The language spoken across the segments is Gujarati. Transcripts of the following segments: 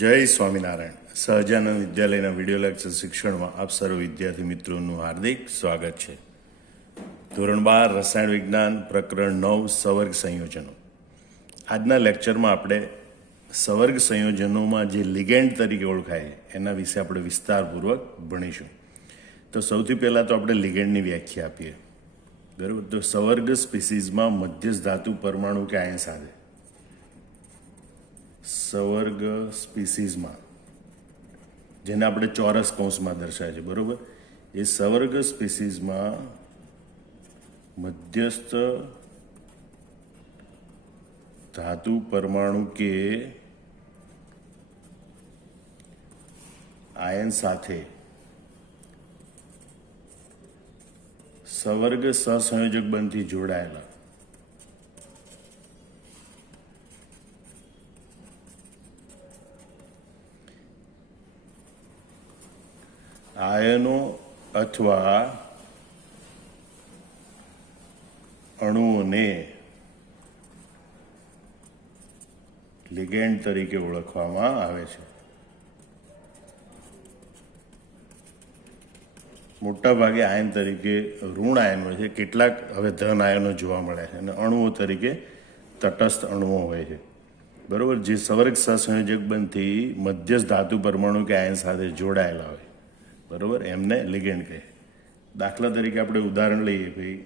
જય સ્વામિનારાયણ. સહજાનંદ વિદ્યાલયના વિડીયો લેક્ચર શિક્ષણમાં આપ સર્વ વિદ્યાર્થી મિત્રોનું હાર્દિક સ્વાગત છે. ધોરણ 12 રસાયણ વિજ્ઞાન પ્રકરણ 9 સવર્ગ સંયોજનો. આજના લેક્ચરમાં આપણે સવર્ગ સંયોજનોમાં જે લિગેન્ડ તરીકે ઓળખાય એના વિશે આપણે વિસ્તારપૂર્વક ભણીશું. તો સૌથી પહેલાં તો આપણે લિગેન્ડની વ્યાખ્યા આપીએ. બરાબર. તો સવર્ગ સ્પીસીઝમાં મધ્યસ્થ ધાતુ પરમાણુ કે આયન સાથે સવર્ગ સ્પીસીઝમાં, જેને આપણે ચોરસ કૌંસમાં દર્શાવે છે, બરોબર, એ સવર્ગ સ્પીસીઝમાં મધ્યસ્થ ધાતુ પરમાણુ કે આયન સાથે સવર્ગ સહસંયોજક બંધથી જોડાયેલા આયનો અથવા અણુઓને લિગેન્ડ તરીકે ઓળખવામાં આવે છે. મોટા ભાગે આયન તરીકે ઋણ આયન હોય છે, કેટલાક હવે ધન આયનો જોવા મળે છે, અને અણુઓ તરીકે તટસ્થ અણુઓ હોય છે, બરોબર, જે સવર્ગ સહસંયોજક બંધથી મધ્યસ્થ ધાતુ પરમાણુ કે આયન સાથે જોડાયેલા હોય, બરોબર, એમને લિગેન્ડ કહે. દાખલા તરીકે આપણે ઉદાહરણ લઈએ, ભાઈ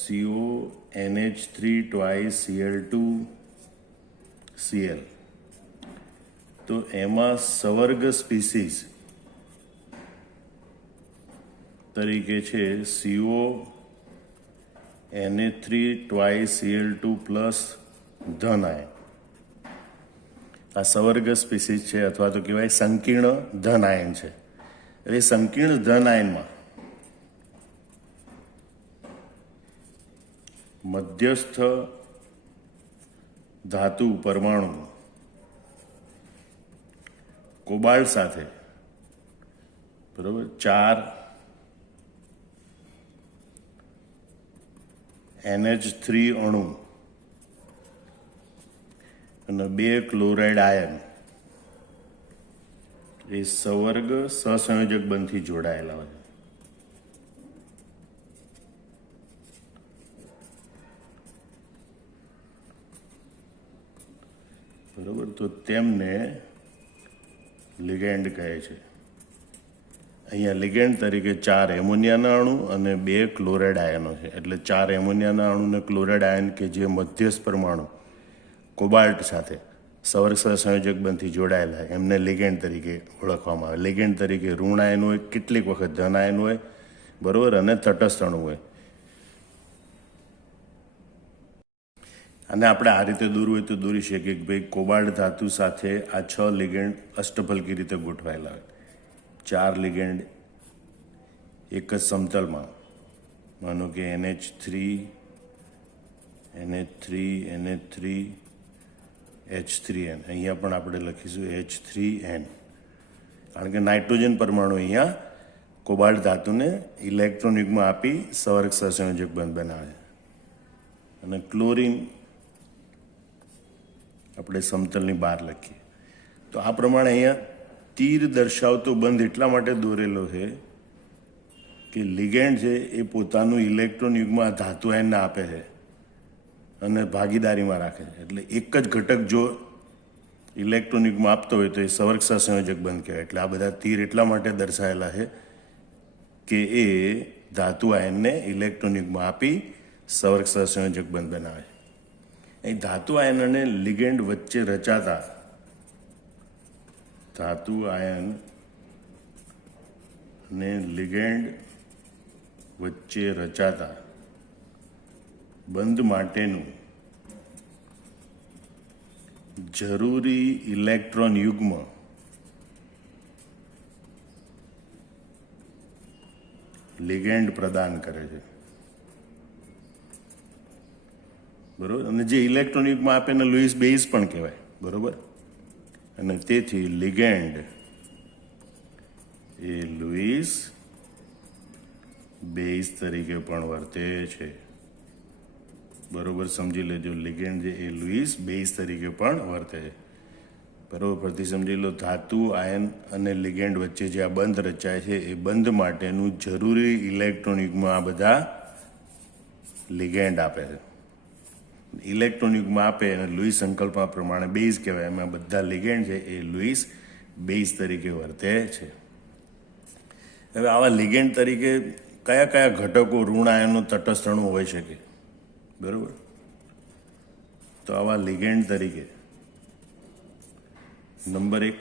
CONH3 twice Cl2 Cl, તો એમાં સવર્ગ સ્પીસીઝ તરીકે છે CONH3 twice Cl2 પ્લસ ધન આયન. આ સવર્ગ સ્પીસીઝ છે, અથવા તો કહેવાય સંકીર્ણ ધન આયન છે. એટલે સંકીર્ણ ધન આયનમાં મધ્યસ્થ ધાતુ પરમાણુ કોબાલ્ટ સાથે, બરોબર, 4 NH3 અણુ અને 2 ક્લોરાઇડ આયન એ સવર્ગ સહસંયોજક બંધથી જોડાયેલા હોય. બરોબર, તો તેમને લિગેન્ડ કહે છે. અહીંયા લિગેન્ડ તરીકે 4 એમોનિયાના અણુ અને 2 ક્લોરાઇડ આયનો છે. એટલે 4 એમોનિયાના અણુ અને ક્લોરાઇડ આયન કે જે મધ્યસ્થ પરમાણુ કોબાલ્ટ સાથે સવર્ગ સહસંયોજક બંધથી જોડાયેલા, એમને લિગેન્ડ તરીકે ઓળખવામાં આવે. લિગેન્ડ તરીકે ઋણ આયન હોય, કેટલીક વખત ધન આયન હોય, બરોબર, અને તટસ્થ અણુ હોય. અને આપણે આ રીતે દોરવું હોય તો દોરી શકીએ કે ભાઈ કોબાલ્ટ ધાતુ સાથે આ 6 લિગેન્ડ અષ્ટફલકી રીતે ગોઠવાયેલા હોય. 4 લિગેન્ડ એક જ સમતલમાં, માનો કે NH3 H3N. અહીંયા પણ આપણે લખીશું H3N, કારણ કે નાઇટ્રોજન પરમાણુ અહીંયા કોબાલ્ટ ધાતુને ઇલેક્ટ્રોન યુગ્મ આપી સવર્ગ સહસંયોજક બંધ બનાવે. અને ક્લોરીન આપણે સમતલની બહાર લખીએ. તો આ પ્રમાણે અહીંયા તીર દર્શાવતો બંધ એટલા માટે દોરેલો છે કે લિગેન્ડ છે એ પોતાનું ઇલેક્ટ્રોન યુગ્મ આ ધાતુ આયનને આપે છે અને ભાગીદારીમાં રાખે છે. એટલે એક જ ઘટક જો ઇલેક્ટ્રોન યુગ્મ આપતો હોય તો એ સવર્ગ સહસંયોજક બંધ કહેવાય. એટલે આ બધા તીર એટલા માટે દર્શાવેલા છે કે એ ધાતુ આયનને ઇલેક્ટ્રોન યુગ્મ આપી સવર્ગ સહસંયોજક બંધ બનાવે. અહીં ધાતુ આયન અને લિગેન્ડ વચ્ચે રચાતા ધાતુ આયન અને લિગેન્ડ વચ્ચે રચાતા બંધ માટેનું જરૂરી ઇલેક્ટ્રોન યુગ્મ લિગેન્ડ પ્રદાન કરે છે, બરોબર. અને જે ઇલેક્ટ્રોન યુગ્મ આપે એને લુઈસ બેઝ પણ કહેવાય, બરોબર. અને તેથી લિગેન્ડ એ લુઈસ બેઝ તરીકે પણ વર્તે છે. બરોબર સમજી લેજો, લિગેન્ડ જે એ લુઈસ બેઝ તરીકે પણ વર્તે છે. બરાબર, ફરીથી સમજી લો. ધાતુ આયન અને લિગેન્ડ વચ્ચે જે આ બંધ રચાય છે એ બંધ માટેનું જરૂરી ઇલેક્ટ્રોન યુગ્મ આ બધા લિગેન્ડ આપે છે. ઇલેક્ટ્રોન યુગ્મ આપે અને લુઈસ સંકલ્પના પ્રમાણે બેઝ કહેવાય. એમાં બધા લિગેન્ડ છે એ લુઈસ બેઝ તરીકે વર્તે છે. હવે આવા લિગેન્ડ તરીકે કયા કયા ઘટકો ઋણ આયનનો તટસ્થ અણુ હોઈ શકે? બરાબર, તો આવા લિગેન્ડ તરીકે નંબર 1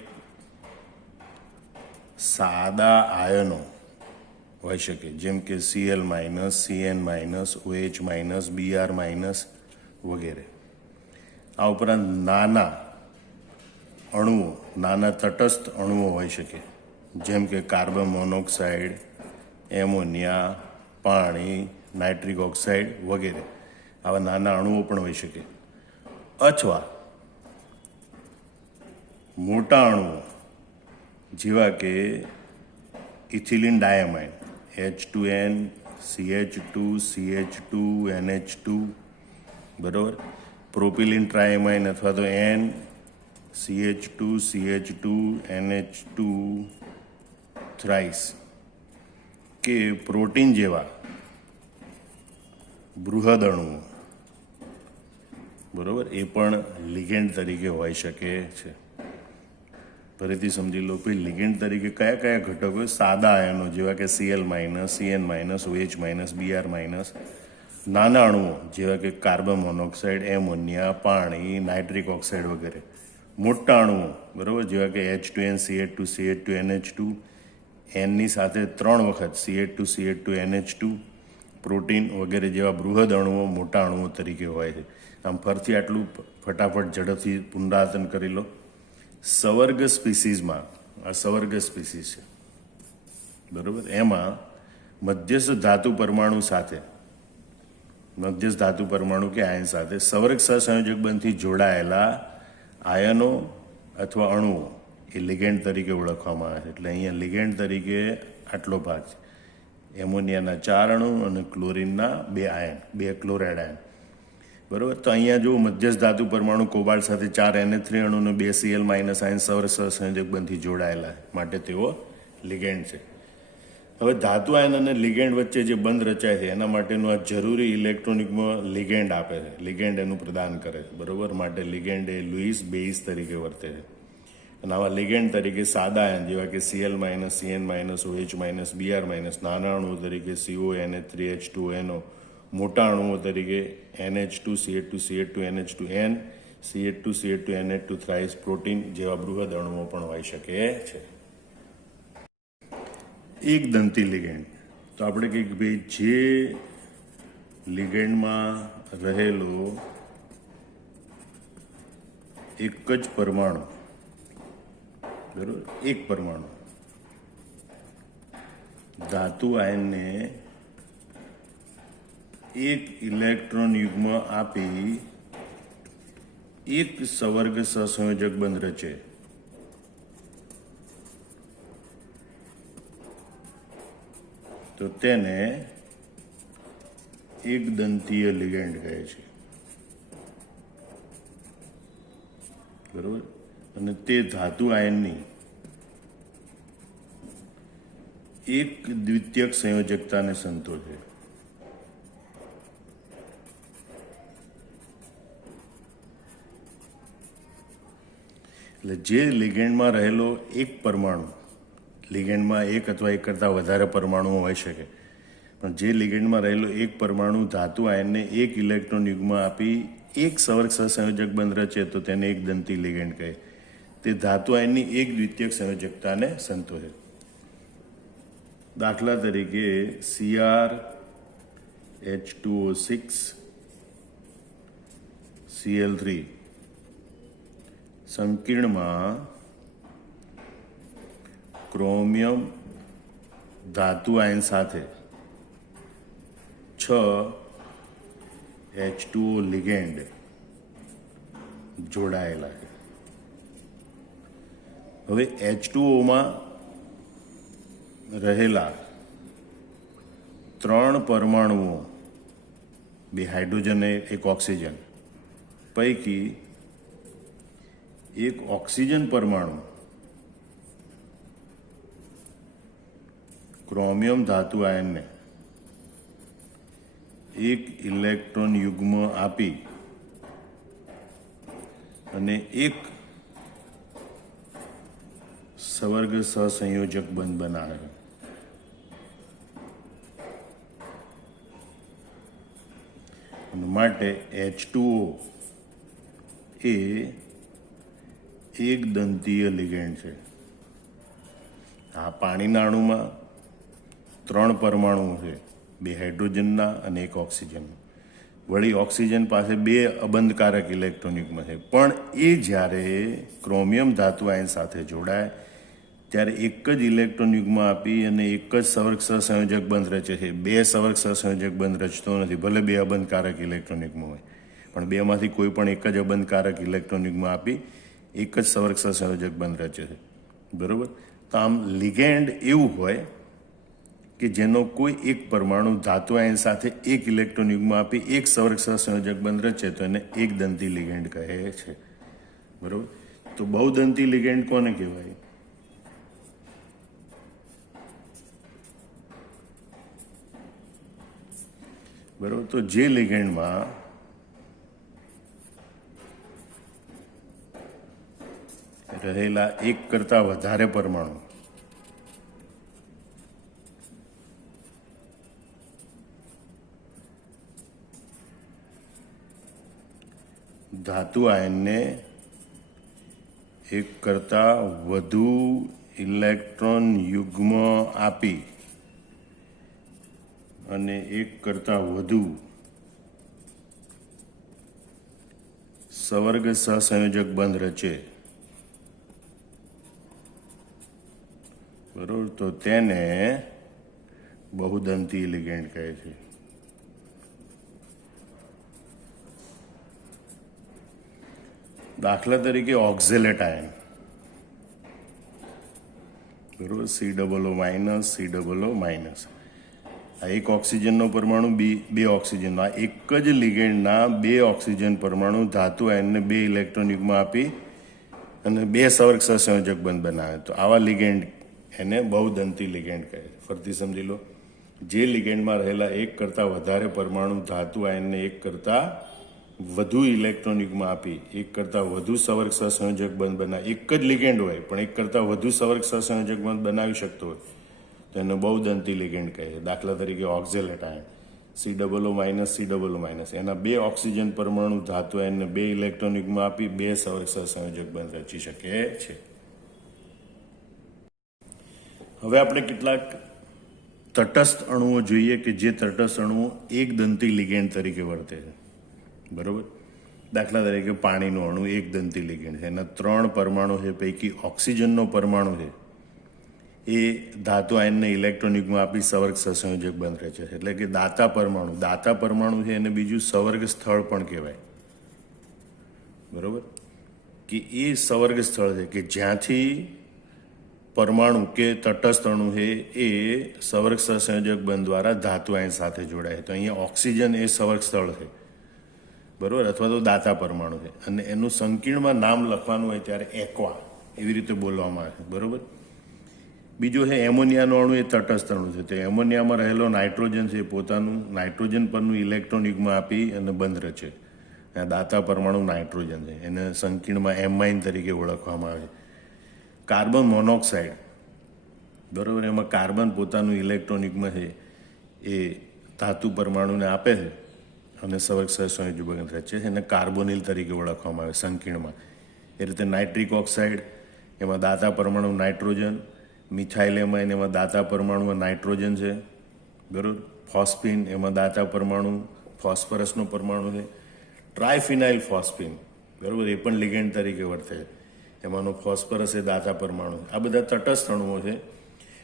સાદા આયનો હોઈ શકે, જેમ કે Cl minus, Cn minus, OH minus, Br minus વગેરે. આ ઉપરાંત નાના અણુઓ, નાના તટસ્થ અણુઓ હોઈ શકે, જેમ કે કાર્બન મોનોક્સાઇડ, એમોનિયા, પાણી, નાઇટ્રિક ઓક્સાઇડ વગેરે. આવા નાના અણુઓ પણ હોઈ શકે. અથવા મોટા અણુઓ જેવા કે ethylene ડાયમાઇન, H2N, CH2, CH2, NH2, બરાબર, પ્રોપિલિન ટ્રાયમાઇન અથવા તો N, CH2, CH2, NH2 thrice, કે પ્રોટીન જેવા બૃહદ અણુઓ, બરાબર, એ પણ લિગેન્ડ તરીકે હોઈ શકે છે. ફરીથી સમજી લો કે લિગેન્ડ તરીકે કયા કયા ઘટકો? સાદા આયનો જેવા કે Cl minus, Cn minus, OH minus, Br minus. નાના અણુઓ જેવા કે કાર્બન મોનોક્સાઇડ, એમોનિયા, પાણી, નાઇટ્રિક ઓક્સાઇડ વગેરે. મોટા અણુઓ, બરાબર, જેવા કે H2N, CH2, CH2, NH2, એનની સાથે 3 વખત CH2, CH2, NH2, પ્રોટીન વગેરે જેવા બૃહદ અણુઓ મોટા અણુઓ તરીકે હોય છે. આમ ફરતી આટલું ફટાફટ ઝડપથી પુનરાવર્તન કરી લો. સવર્ગ સ્પીસીઝમાં, આ સવર્ગ સ્પીસીઝ છે, બરાબર, એમાં મધ્યસ્થ ધાતુ પરમાણુ સાથે, મધ્યસ્થ ધાતુ પરમાણુ કે આયન સાથે સવર્ગ સહસંયોજક બંધથી જોડાયેલા આયનો અથવા અણુઓ એ લિગેન્ડ તરીકે ઓળખવામાં આવે છે. એટલે અહીંયા લિગેન્ડ તરીકે આટલો ભાગ છે. એમોનિયાના 4 અણુ અને ક્લોરિનના 2 આયન, 2 ક્લોરાઇડ આયન, બરાબર. તો અહીંયા જો મધ્યસ્થ ધાતુ પરમાણુ કોબાલ્ટ સાથે 4 Na3 અણુ અને 2 Cl માઇનસ આયન સવર્ગ સહસંયોજક બંધથી જોડાયેલા માટે તેઓ લિગેન્ડ છે. હવે ધાતુ આયન અને લિગેન્ડ વચ્ચે જે બંધ રચાય છે એના માટેનું આ જરૂરી ઇલેક્ટ્રોન યુગ્મ લિગેન્ડ આપે છે, લિગેન્ડ એનું પ્રદાન કરે છે, બરાબર. માટે લિગેન્ડ એ લુઈસ બેઝ તરીકે વર્તે છે. અને આવા લિગેન્ડ તરીકે સાદા આયન જેવા કે Cl minus, Cn minus, OH minus, Br minus. નાના અણુઓ તરીકે CO, Na3H2NO. મોટા અણુઓ તરીકે NH2, CH2, CH2, NH2N, CH2, CH2, NH2 thrice, protein જેવા બૃહદ અણુઓ પણ હોઈ શકે છે. એક દંતી લિગેન્ડ, તો આપણે કહીએ કે ભાઈ જે લિગેન્ડમાં રહેલો એક જ પરમાણુ, બરાબર, એક પરમાણુ ધાતુ આયનને એક ઇલેક્ટ્રોન યુગ્મ આપી એક સવર્ગ સહસંયોજક બંધ રચે, તો તેને એક દંતીય લિગેન્ડ કહે છે, બરાબર. અને તે ધાતુ આયનની એક દ્વિતીયક સંયોજકતાને સંતોષે. એટલે જે લિગેન્ડમાં રહેલો એક પરમાણુ, લિગેન્ડમાં એક અથવા એક કરતાં વધારે પરમાણુઓ હોઈ શકે, પણ જે લિગેન્ડમાં રહેલો એક પરમાણુ ધાતુ આયનને એક ઇલેક્ટ્રોન યુગ્મ આપી એક સવર્ગ સહસંયોજક બંધ રચે તો તેને એક દંતી લિગેન્ડ કહે. તે ધાતુ આયનની એક દ્વિતીયક સંયોજકતાને સંતોષે. દાખલા તરીકે Cr H2O6 Cl3 સંકીર્ણમાં ક્રોમિયમ ધાતુ આયન સાથે 6 H2O લિગેન્ડ જોડાયેલા છે. હવે H2Oમાં રહેલા 3 પરમાણુઓ, 2 હાઇડ્રોજન એક ઓક્સિજન, પૈકી એક ઓક્સિજન પરમાણુ ક્રોમિયમ ધાતુ આયનને એક ઇલેક્ટ્રોન યુગ્મ આપી અને એક સવર્ગ સહસંયોજક બંધ બનાવે. માટે H2O એ એક દંતીય લિગેન્ડ છે. આ પાણીના અણુમાં 3 પરમાણુ છે, 2 હાઇડ્રોજનના અને 1 ઓક્સિજનના. વળી ઓક્સિજન પાસે 2 અબંધકારક ઇલેક્ટ્રોન યુગ્મ છે, પણ એ જ્યારે ક્રોમિયમ ધાતુ આયન સાથે જોડાય ત્યારે એક જ ઇલેક્ટ્રોન યુગ્મ આપી અને એક જ સવર્ગ સહસંયોજક બંધ રચે છે. 2 સવર્ગ સહસંયોજક બંધ રચતો નથી, ભલે 2 અબંધકારક ઇલેક્ટ્રોન યુગ્મ હોય, પણ 2માંથી કોઈ પણ એક જ અબંધકારક ઇલેક્ટ્રોન યુગ્મ આપી એક જ સવર્ગ સહસંયોજક બંધ રચે છે. બરાબર? તો આમ લિગેન્ડ એવું હોય કે જેનો કોઈ એક પરમાણુ ધાતુ આયન સાથે એક ઇલેક્ટ્રોન યુગ્મ આપી એક સવર્ગ સહસંયોજક બંધ રચે તો એને એક દંતી લિગેન્ડ કહે છે. બરાબર? તો બહુદંતી લિગેન્ડ કોને કહેવાય? બરાબર? તો જે લિગેન્ડમાં રહેલા એક કરતાં વધારે પરમાણુ ધાતુ આયનને એક કરતાં વધુ ઇલેક્ટ્રોન યુગ્મ આપી અને એક કરતાં વધુ સવર્ગ સહસંયોજક બંધ રચે, બરોબર, તો તેને બહુદંતી લિગેન્ડ કહે છે. દાખલા તરીકે ઓક્ઝેલેટ આયન, બરોબર, COO- COO-. આ એક ઓક્સિજનનો પરમાણુ, 2 ઓક્સિજનનો. આ એક જ લિગેન્ડના 2 ઓક્સિજન પરમાણુ ધાતુ આયનને 2 ઇલેક્ટ્રોન યુગ્મ આપી અને 2 સવર્ગ સહસંયોજક બંધ બનાવે. તો આવા લિગેન્ડ એને બહુદંતી લિગેન્ડ કહે. ફરીથી સમજી લો, જે લિગેન્ડમાં રહેલા એક કરતાં વધારે પરમાણુ ધાતુ આયનને એક કરતાં વધુ ઇલેક્ટ્રોન યુગ્મ આપી એક કરતાં વધુ સવર્ગ સહસંયોજક બંધ બનાવે. એક જ લિગેન્ડ હોય પણ એક કરતાં વધુ સવર્ગ સહસંયોજક બંધ બનાવી શકતો હોય તો એને બહુદંતી લિગેન્ડ કહે છે. દાખલા તરીકે ઓક્ઝેલેટ આયન, COO-, એના 2 ઓક્સિજન પરમાણુ ધાતુ આયનને 2 ઇલેક્ટ્રોન યુગ્મ આપી 2 સવર્ગ સહસંયોજક બંધ રચી શકે છે. હવે આપણે કેટલાક તટસ્થ અણુઓ જોઈએ કે જે તટસ્થ અણુઓ એક દંતી લિગેન્ડ તરીકે વર્તે છે. બરોબર? દાખલા તરીકે પાણીનો અણુ એક દંતી લિગેન્ડ છે. એના 3 પરમાણુ છે, પૈકી ઓક્સિજનનો પરમાણુ છે એ ધાતુ આયનને ઇલેક્ટ્રોન યુગ્મ આપી સવર્ગ સહસંયોજક બંધ રચે છે. એટલે કે દાતા પરમાણુ છે એને બીજું સવર્ગ સ્થળ પણ કહેવાય. બરોબર? કે એ સવર્ગ સ્થળ છે કે જ્યાંથી પરમાણુ કે તટસ્થ અણુ છે એ સવર્ગ સહસંયોજક બંધ દ્વારા ધાતુ આયન સાથે જોડાય. તો અહીંયા ઓક્સિજન એ સવર્ગ સ્થળ છે. બરોબર? અથવા તો દાતા પરમાણુ છે અને એનું સંકીર્ણમાં નામ લખવાનું હોય ત્યારે એક્વા એવી રીતે બોલવામાં આવે છે. બરોબર? બીજું છે એમોનિયાનો અણુ, એ તટસ્થ અણુ છે. તો એમોનિયામાં રહેલો નાઇટ્રોજન છે પોતાનું નાઇટ્રોજન પરનું ઇલેક્ટ્રોન યુગ્મ આપી અને બંધ રચે. આ દાતા પરમાણુ નાઇટ્રોજન છે, એને સંકીર્ણમાં એમાઇન તરીકે ઓળખવામાં આવે છે. કાર્બન મોનોક્સાઇડ, બરાબર, એમાં કાર્બન પોતાનું ઇલેક્ટ્રોન યુગ્મ છે એ ધાતુ પરમાણુને આપે છે અને સવર્ગ સહસંયોજક બંધ રચે છે. એને કાર્બોનિલ તરીકે ઓળખવામાં આવે સંકીર્ણમાં. એ રીતે નાઇટ્રિક ઓક્સાઇડ, એમાં દાતા પરમાણુ નાઇટ્રોજન. મિથાઇલેમાઇન, એમાં દાતા પરમાણુમાં નાઇટ્રોજન છે. બરાબર? ફોસ્ફીન, એમાં દાતા પરમાણુ ફોસ્ફરસનો પરમાણુ છે. ટ્રાયફિનાઇલ ફોસ્ફીન, બરાબર, એ પણ લિગેન્ડ તરીકે વર્તે છે. એમાંનો ફોસ્ફરસ એ દાતા પરમાણુ. આ બધા તટસ્થ અણુઓ છે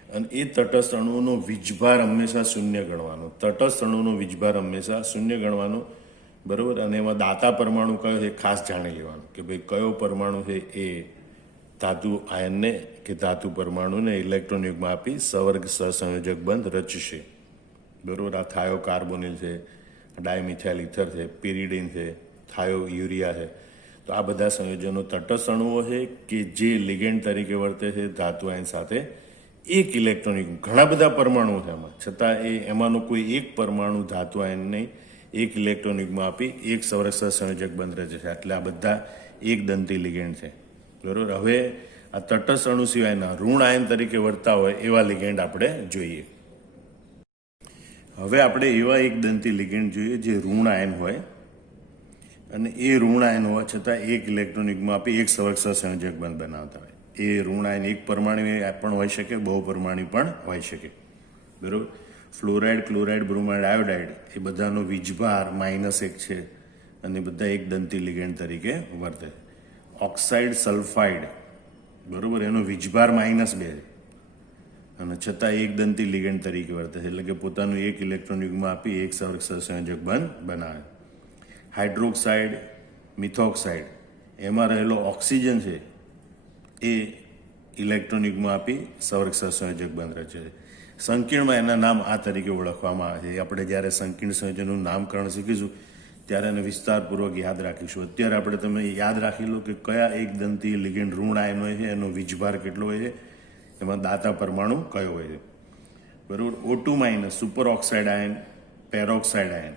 અને એ તટસ્થ અણુઓનો વીજભાર હંમેશા શૂન્ય ગણવાનો. તટસ્થ અણુનો વીજભાર હંમેશા શૂન્ય ગણવાનો. બરાબર? અને એમાં દાતા પરમાણુ કયો છે ખાસ જાણી લેવાનું કે ભાઈ કયો પરમાણુ છે એ ધાતુ આયનને કે ધાતુ પરમાણુને ઇલેક્ટ્રોન યુગ્મ આપી સવર્ગ સહસંયોજક બંધ રચશે. બરાબર? આ થાયો કાર્બોનિલ છે, ડાયમિથાઇલ ઇથર છે, પિરિડિન છે, થાયો યુરિયા છે. તો આ બધા સંયોજનો તટસ્થ અણુઓ છે કે જે લિગેન્ડ તરીકે વર્તે છે ધાતુ આયન સાથે એક ઇલેક્ટ્રોનિક, ઘણા બધા પરમાણુ છે એમાં, છતાં એમાંનો કોઈ એક પરમાણુ ધાતુ આયનને એક ઇલેક્ટ્રોનિકમાં આપી એક સંરક્ષક સંયોજક બંધ રચે છે. એટલે આ બધા એક દંતી લિગેન્ડ છે, બરોબર. હવે આ તટસ્થ અણુ સિવાયના ઋણ આયન તરીકે વર્તા હોય એવા લિગેન્ડ આપણે જોઈએ. હવે આપણે એવા એક દંતી લિગેન્ડ જોઈએ જે ઋણ આયન હોય અને એ ઋણ આયન હોવા છતાં એક ઇલેક્ટ્રોનિકમાં આપી એક સંરક્ષક સંયોજક બંધ બનાવતા હોય. એ ઋણ આયન એક પરમાણુ પણ હોઈ શકે, બહુ પરમાણુ પણ હોઈ શકે, બરોબર. ફ્લોરાઇડ, ક્લોરાઇડ, બ્રોમાઇડ, આયોડાઇડ એ બધાનો વીજભાર -1 છે અને બધા એક દંતી લિગેન્ડ તરીકે વર્તે. ઓક્સાઇડ, સલ્ફાઇડ, બરોબર, એનો વીજભાર -2 છે અને છતાં એક દંતી લિગેન્ડ તરીકે વર્તે છે, એટલે કે પોતાનું એક ઇલેક્ટ્રોનિકમાં આપી એક સંરક્ષક સંયોજક બંધ બનાવે. હાઇડ્રોક્સાઇડ, મિથોક્સાઇડ, એમાં રહેલો ઓક્સિજન છે એ ઇલેક્ટ્રોનિકમાં આપી સંરક્ષક સંયોજક બંધ રચે છે. સંકીર્ણમાં એના નામ આ તરીકે ઓળખવામાં આવે છે. આપણે જ્યારે સંકીર્ણ સંયોજનનું નામકરણ શીખીશું ત્યારે એને વિસ્તારપૂર્વક યાદ રાખીશું. અત્યારે આપણે તમે યાદ રાખી લો કે કયા એક દંતી લિગેન્ડ ઋણ આયન હોય છે, એનો વીજભાર કેટલો હોય છે, એમાં દાતા પરમાણુ કયો હોય છે, બરોબર. O2- super oxide ion, peroxide ion,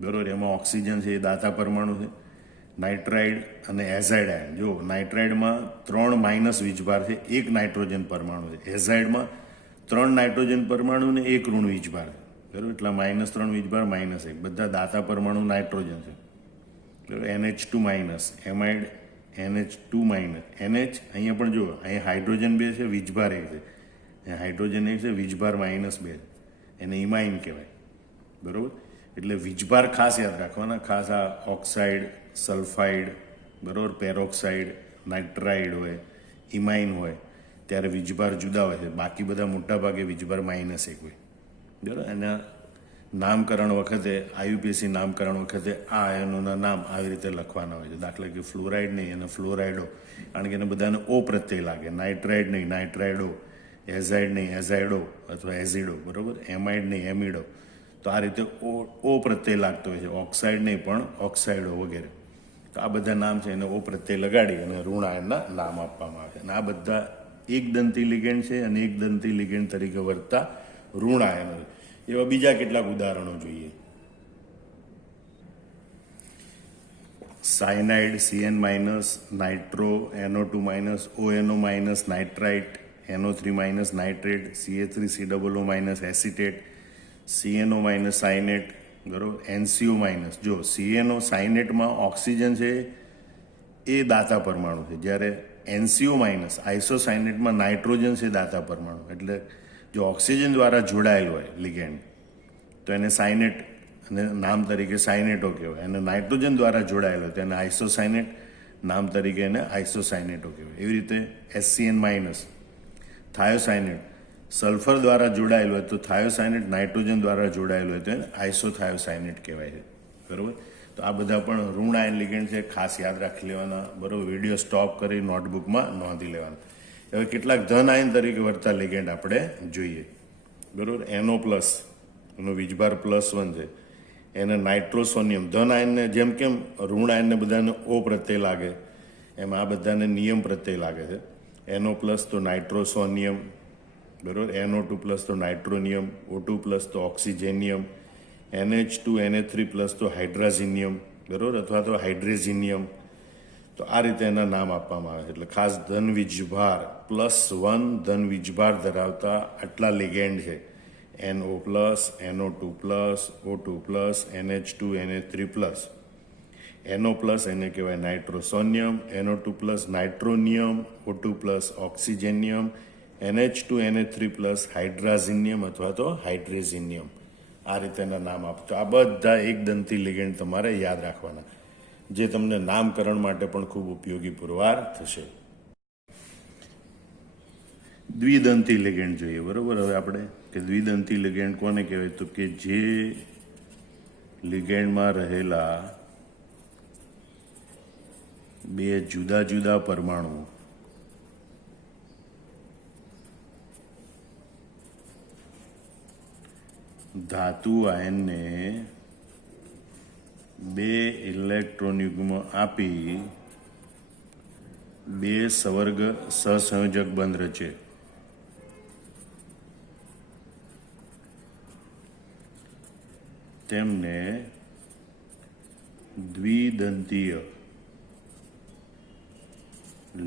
બરોબર, એમાં ઓક્સિજન છે એ દાતા પરમાણુ છે. નાઇટ્રાઇડ અને એઝાઇડ આયન, જો નાઇટ્રાઇડમાં 3- વીજભાર છે, એક નાઇટ્રોજન પરમાણુ છે. એઝાઇડમાં 3 નાઇટ્રોજન પરમાણુ ને એક ઋણ વીજભાર, બરોબર, એટલે -3 વીજભાર -1, બધા દાતા પરમાણુ નાઇટ્રોજન છે, બરોબર. NH2-, એમાઇડ NH2-, NH અહીંયા પણ જુઓ, અહીંયા હાઇડ્રોજન 2 છે, વીજભાર 1 છે, અહીંયા હાઇડ્રોજન 1 છે, વીજભાર -2, એને ઇમાઇન કહેવાય, બરોબર. એટલે વીજભાર ખાસ યાદ રાખવાના, ખાસ આ ઓક્સાઇડ, સલ્ફાઇડ, બરોબર, પેરોક્સાઇડ, નાઇટ્રાઇડ હોય, ઇમાઇન હોય ત્યારે વીજભાર જુદા હોય છે. બાકી બધા મોટા ભાગે વીજભાર -1 હોય, બરાબર. એના નામકરણ વખતે, IUPAC નામકરણ વખતે આ આયનોના નામ આવી રીતે લખવાના હોય છે. દાખલા કે ફ્લોરાઇડ નહીં અને ફ્લોરાઇડો, કારણ કે એને બધાને ઓ પ્રત્યય લાગે. નાઇટ્રાઇડ નહીં, નાઇટ્રાઇડો. એઝાઇડ નહીં, એઝાઇડો અથવા એઝિડો, બરાબર. એમાઇડ નહીં, એમિડો. તો આ રીતે ઓ પ્રત્યય લાગતો હોય છે. ઓક્સાઇડ નહીં પણ ઓક્સાઇડો વગેરે. તો આ બધા નામ છે એને ઓ પ્રત્યય લગાડી અને ઋણ આયનના નામ આપવામાં આવે છે. અને આ બધા એક દંતી લિગેન્ડ છે અને એક દંતી લિગેન્ડ તરીકે વર્તતા ઋણ આયનો. એવા બીજા કેટલાક ઉદાહરણો જોઈએ. Cyanide, CN-, nitro, NO2-, ONO-, nitrite, NO3-, nitrate, CH3COO- acetate, CNO- સાયનેટ, બરોબર. NCO-, જો CNO સાયનેટમાં ઓક્સિજન છે એ દાતા પરમાણુ છે, જ્યારે NCO- આઇસોસાયનેટમાં નાઇટ્રોજન છે દાતા પરમાણુ. એટલે જો ઓક્સિજન દ્વારા જોડાયેલ હોય લિગેન્ડ તો એને સાયનેટ અને નામ તરીકે સાયનેટો કહેવાય, અને નાઇટ્રોજન દ્વારા જોડાયેલ હોય તો એને આઇસોસાયનેટ નામ તરીકે એને આઇસોસાયનેટો કહેવાય. એવી રીતે SCN-, થાયોસાયનેટ સલ્ફર દ્વારા જોડાયેલ હોય તો થાયોસાયનેટ, નાઇટ્રોજન દ્વારા જોડાયેલ હોય તો એને આઇસોથાયોસાયનેટ કહેવાય છે, બરાબર. તો આ બધા પણ ઋણ આયન લિગેન્ડ છે, ખાસ યાદ રાખી લેવાના, બરાબર. વિડીયો સ્ટોપ કરી નોટબુકમાં નોંધી લેવાના. હવે કેટલાક ધન આયન તરીકે વર્તા લિગેન્ડ આપણે જોઈએ, બરાબર. NO+, એનો વીજભાર +1 છે. એને નાઇટ્રોસોનિયમ, ધન આયનને જેમ કેમ ઋણ આયનને બધાને ઓ પ્રત્યય લાગે એમ આ બધાને નિયમ પ્રત્યય લાગે છે. NO+ તો નાઇટ્રોસોનિયમ, બરાબર. NO2+ તો નાઇટ્રોનિયમ, O2+ તો ઓક્સિજેનિયમ, NH2 NH3+ તો હાઇડ્રાઝિનિયમ, બરાબર, અથવા તો હાઇડ્રેઝિનિયમ. તો આ રીતે એના નામ આપવામાં આવે છે. એટલે ખાસ ધન વીજભાર +1 ધન વીજભાર ધરાવતા આટલા લિગેન્ડ છે. NO+, NO2+, O2+, NH2 NH3+. NO+ એને કહેવાય નાઇટ્રોસોનિયમ, NO2+ નાઇટ્રોનિયમ, O2+ ઓક્સિજેનિયમ, NH2 NH3+ હાઇડ્રાઝિનિયમ અથવા તો હાઇડ્રેઝિનિયમ. આ રીતેના નામ આપતો. આ બધા એક દંતી લિગેન્ડ તમારે યાદ રાખવાના, જે તમને નામકરણ માટે પણ ખૂબ ઉપયોગી પુરવાર થશે. દ્વિદંતી લિગેન્ડ જોઈએ, બરોબર. હવે આપણે કે દ્વિદંતી લિગેન્ડ કોને કહેવાય, તો કે જે લિગેન્ડમાં રહેલા બે જુદા જુદા પરમાણુ ધાતુ આયનને 2 ઇલેક્ટ્રોન યુગ્મ આપી બે સવર્ગ સહસંયોજક બંધ રચે તેમને દ્વિદંતીય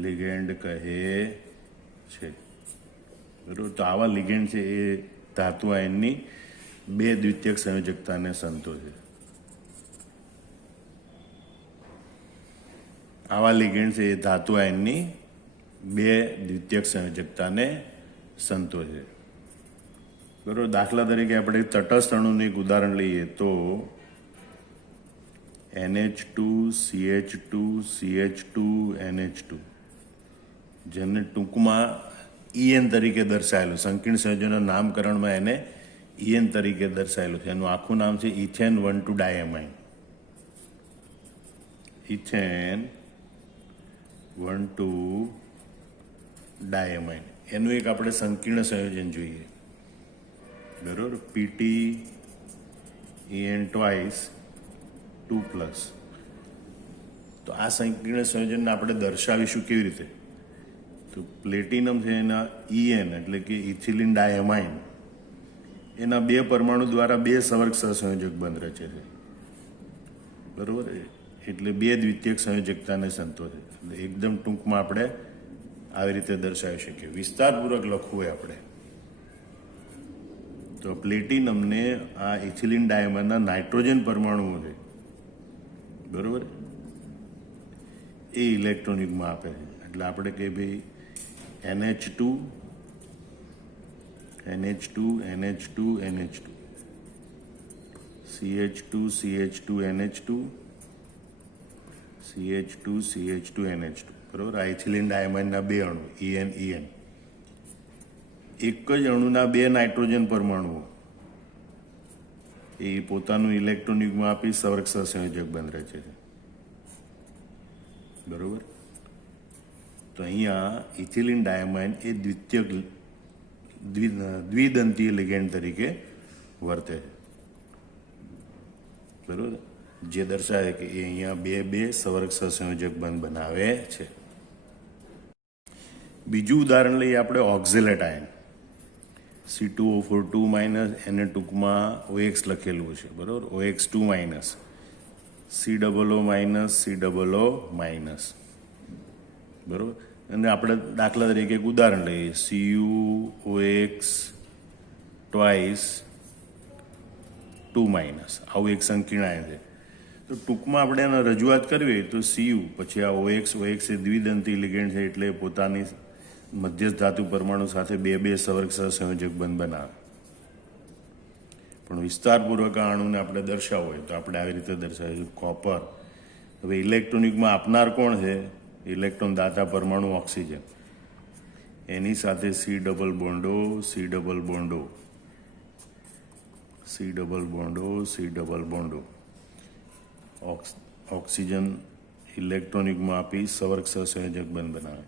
લિગેન્ડ કહે છે. બરોબર. તો આવા લિગેન્ડ છે એ ધાતુ આયનની બે દ્વિતીયક સંયોજકતાને સંતોષે. આવા લિગેન્ડ છે એ ધાતુ આયનની બે દ્વિતીયક સંયોજકતાને સંતોષે. બરોબર. દાખલા તરીકે આપણે તટસ્થ અણુનું એક ઉદાહરણ લઈએ તો NH2 CH2 NH2 જેને ટૂંકમાં EN તરીકે દર્શાવેલું, સંકીર્ણ સંયોજનના નામકરણમાં એને EN તરીકે દર્શાવેલું છે. એનું આખું નામ છે ઇથેન 1,2 ડાયમાઇન. ઇથેન 1,2 ડાયમાઇન એનું એક આપણે સંકીર્ણ સંયોજન જોઈએ. બરોબર. PT EN twice 2+. તો આ સંકીર્ણ સંયોજનને આપણે દર્શાવીશું કેવી રીતે? તો પ્લેટિનમ છે એના EN એટલે કે ઇથિલિન ડાયમાઇન એના બે પરમાણુ દ્વારા બે સવર્ગ સહસંયોજક બંધ રચે છે. બરોબર. એટલે બે દ્વિતીયક સંયોજકતાને સંતોષે. એકદમ ટૂંકમાં આપણે આવી રીતે દર્શાવી શકીએ. વિસ્તારપૂર્વક લખવું હોય આપણે તો પ્લેટિનમને આ ઇથિલિન ડાયમાઇનના નાઇટ્રોજન પરમાણુઓ છે, બરોબર, એ ઇલેક્ટ્રોન યુગ્મ આપે છે. એટલે આપણે કહીએ ભાઈ NH2 NH2 NH2 NH2 CH2 CH2 NH2 CH2 CH2 NH2. બરોબર. આ ઇથિલિન ડાયમાઇનના બે અણુ EN EN એક જ અણુના બે નાઇટ્રોજન પરમાણુઓ એ પોતાનું ઇલેક્ટ્રોન યુગ્મ આપી સવર્ગ સહસંયોજક બંધ રચે છે. બરોબર. તો અહીંયા ઇથિલિન ડાયમાઇન એ દ્વિદંતીય લિગેન્ડ તરીકે વર્તે છે. બરોબર. જે દર્શાવે કે એ અહીંયા બે સવર્ગ સહસંયોજક બંધ બનાવે છે. બીજું ઉદાહરણ લઈએ આપણે ઓક્ઝેલેટ આયન. C2O4 એને ટૂંકમાં OX લખેલું છે, બરોબર. OX2 COO બરોબર. અને આપણે દાખલા તરીકે એક ઉદાહરણ લઈએ CuOX twice 2 આવું એક સંકીર્ણ આયન છે. તો ટૂંકમાં આપણે એને રજૂઆત કરવી હોય તો Cu પછી આ OX એ દ્વિદંતી લિગેન્ડ છે એટલે પોતાની મધ્યસ્થ ધાતુ પરમાણુ સાથે બે સવર્ગ સહસંયોજક બંધ બનાવે. પણ વિસ્તારપૂર્વક આ અણુને આપણે દર્શાવવું હોય તો આપણે આવી રીતે દર્શાવીશું. કોપર. હવે ઇલેક્ટ્રોન યુગ્મ આપનાર કોણ છે? ઇલેક્ટ્રોન દાતા પરમાણુ ઓક્સિજન. એની સાથે C ડબલ બોન્ડો ઓક્સિજન ઇલેક્ટ્રોન યુગ્મ આપી સવર્ગ સહસંયોજક બંધ બનાવે.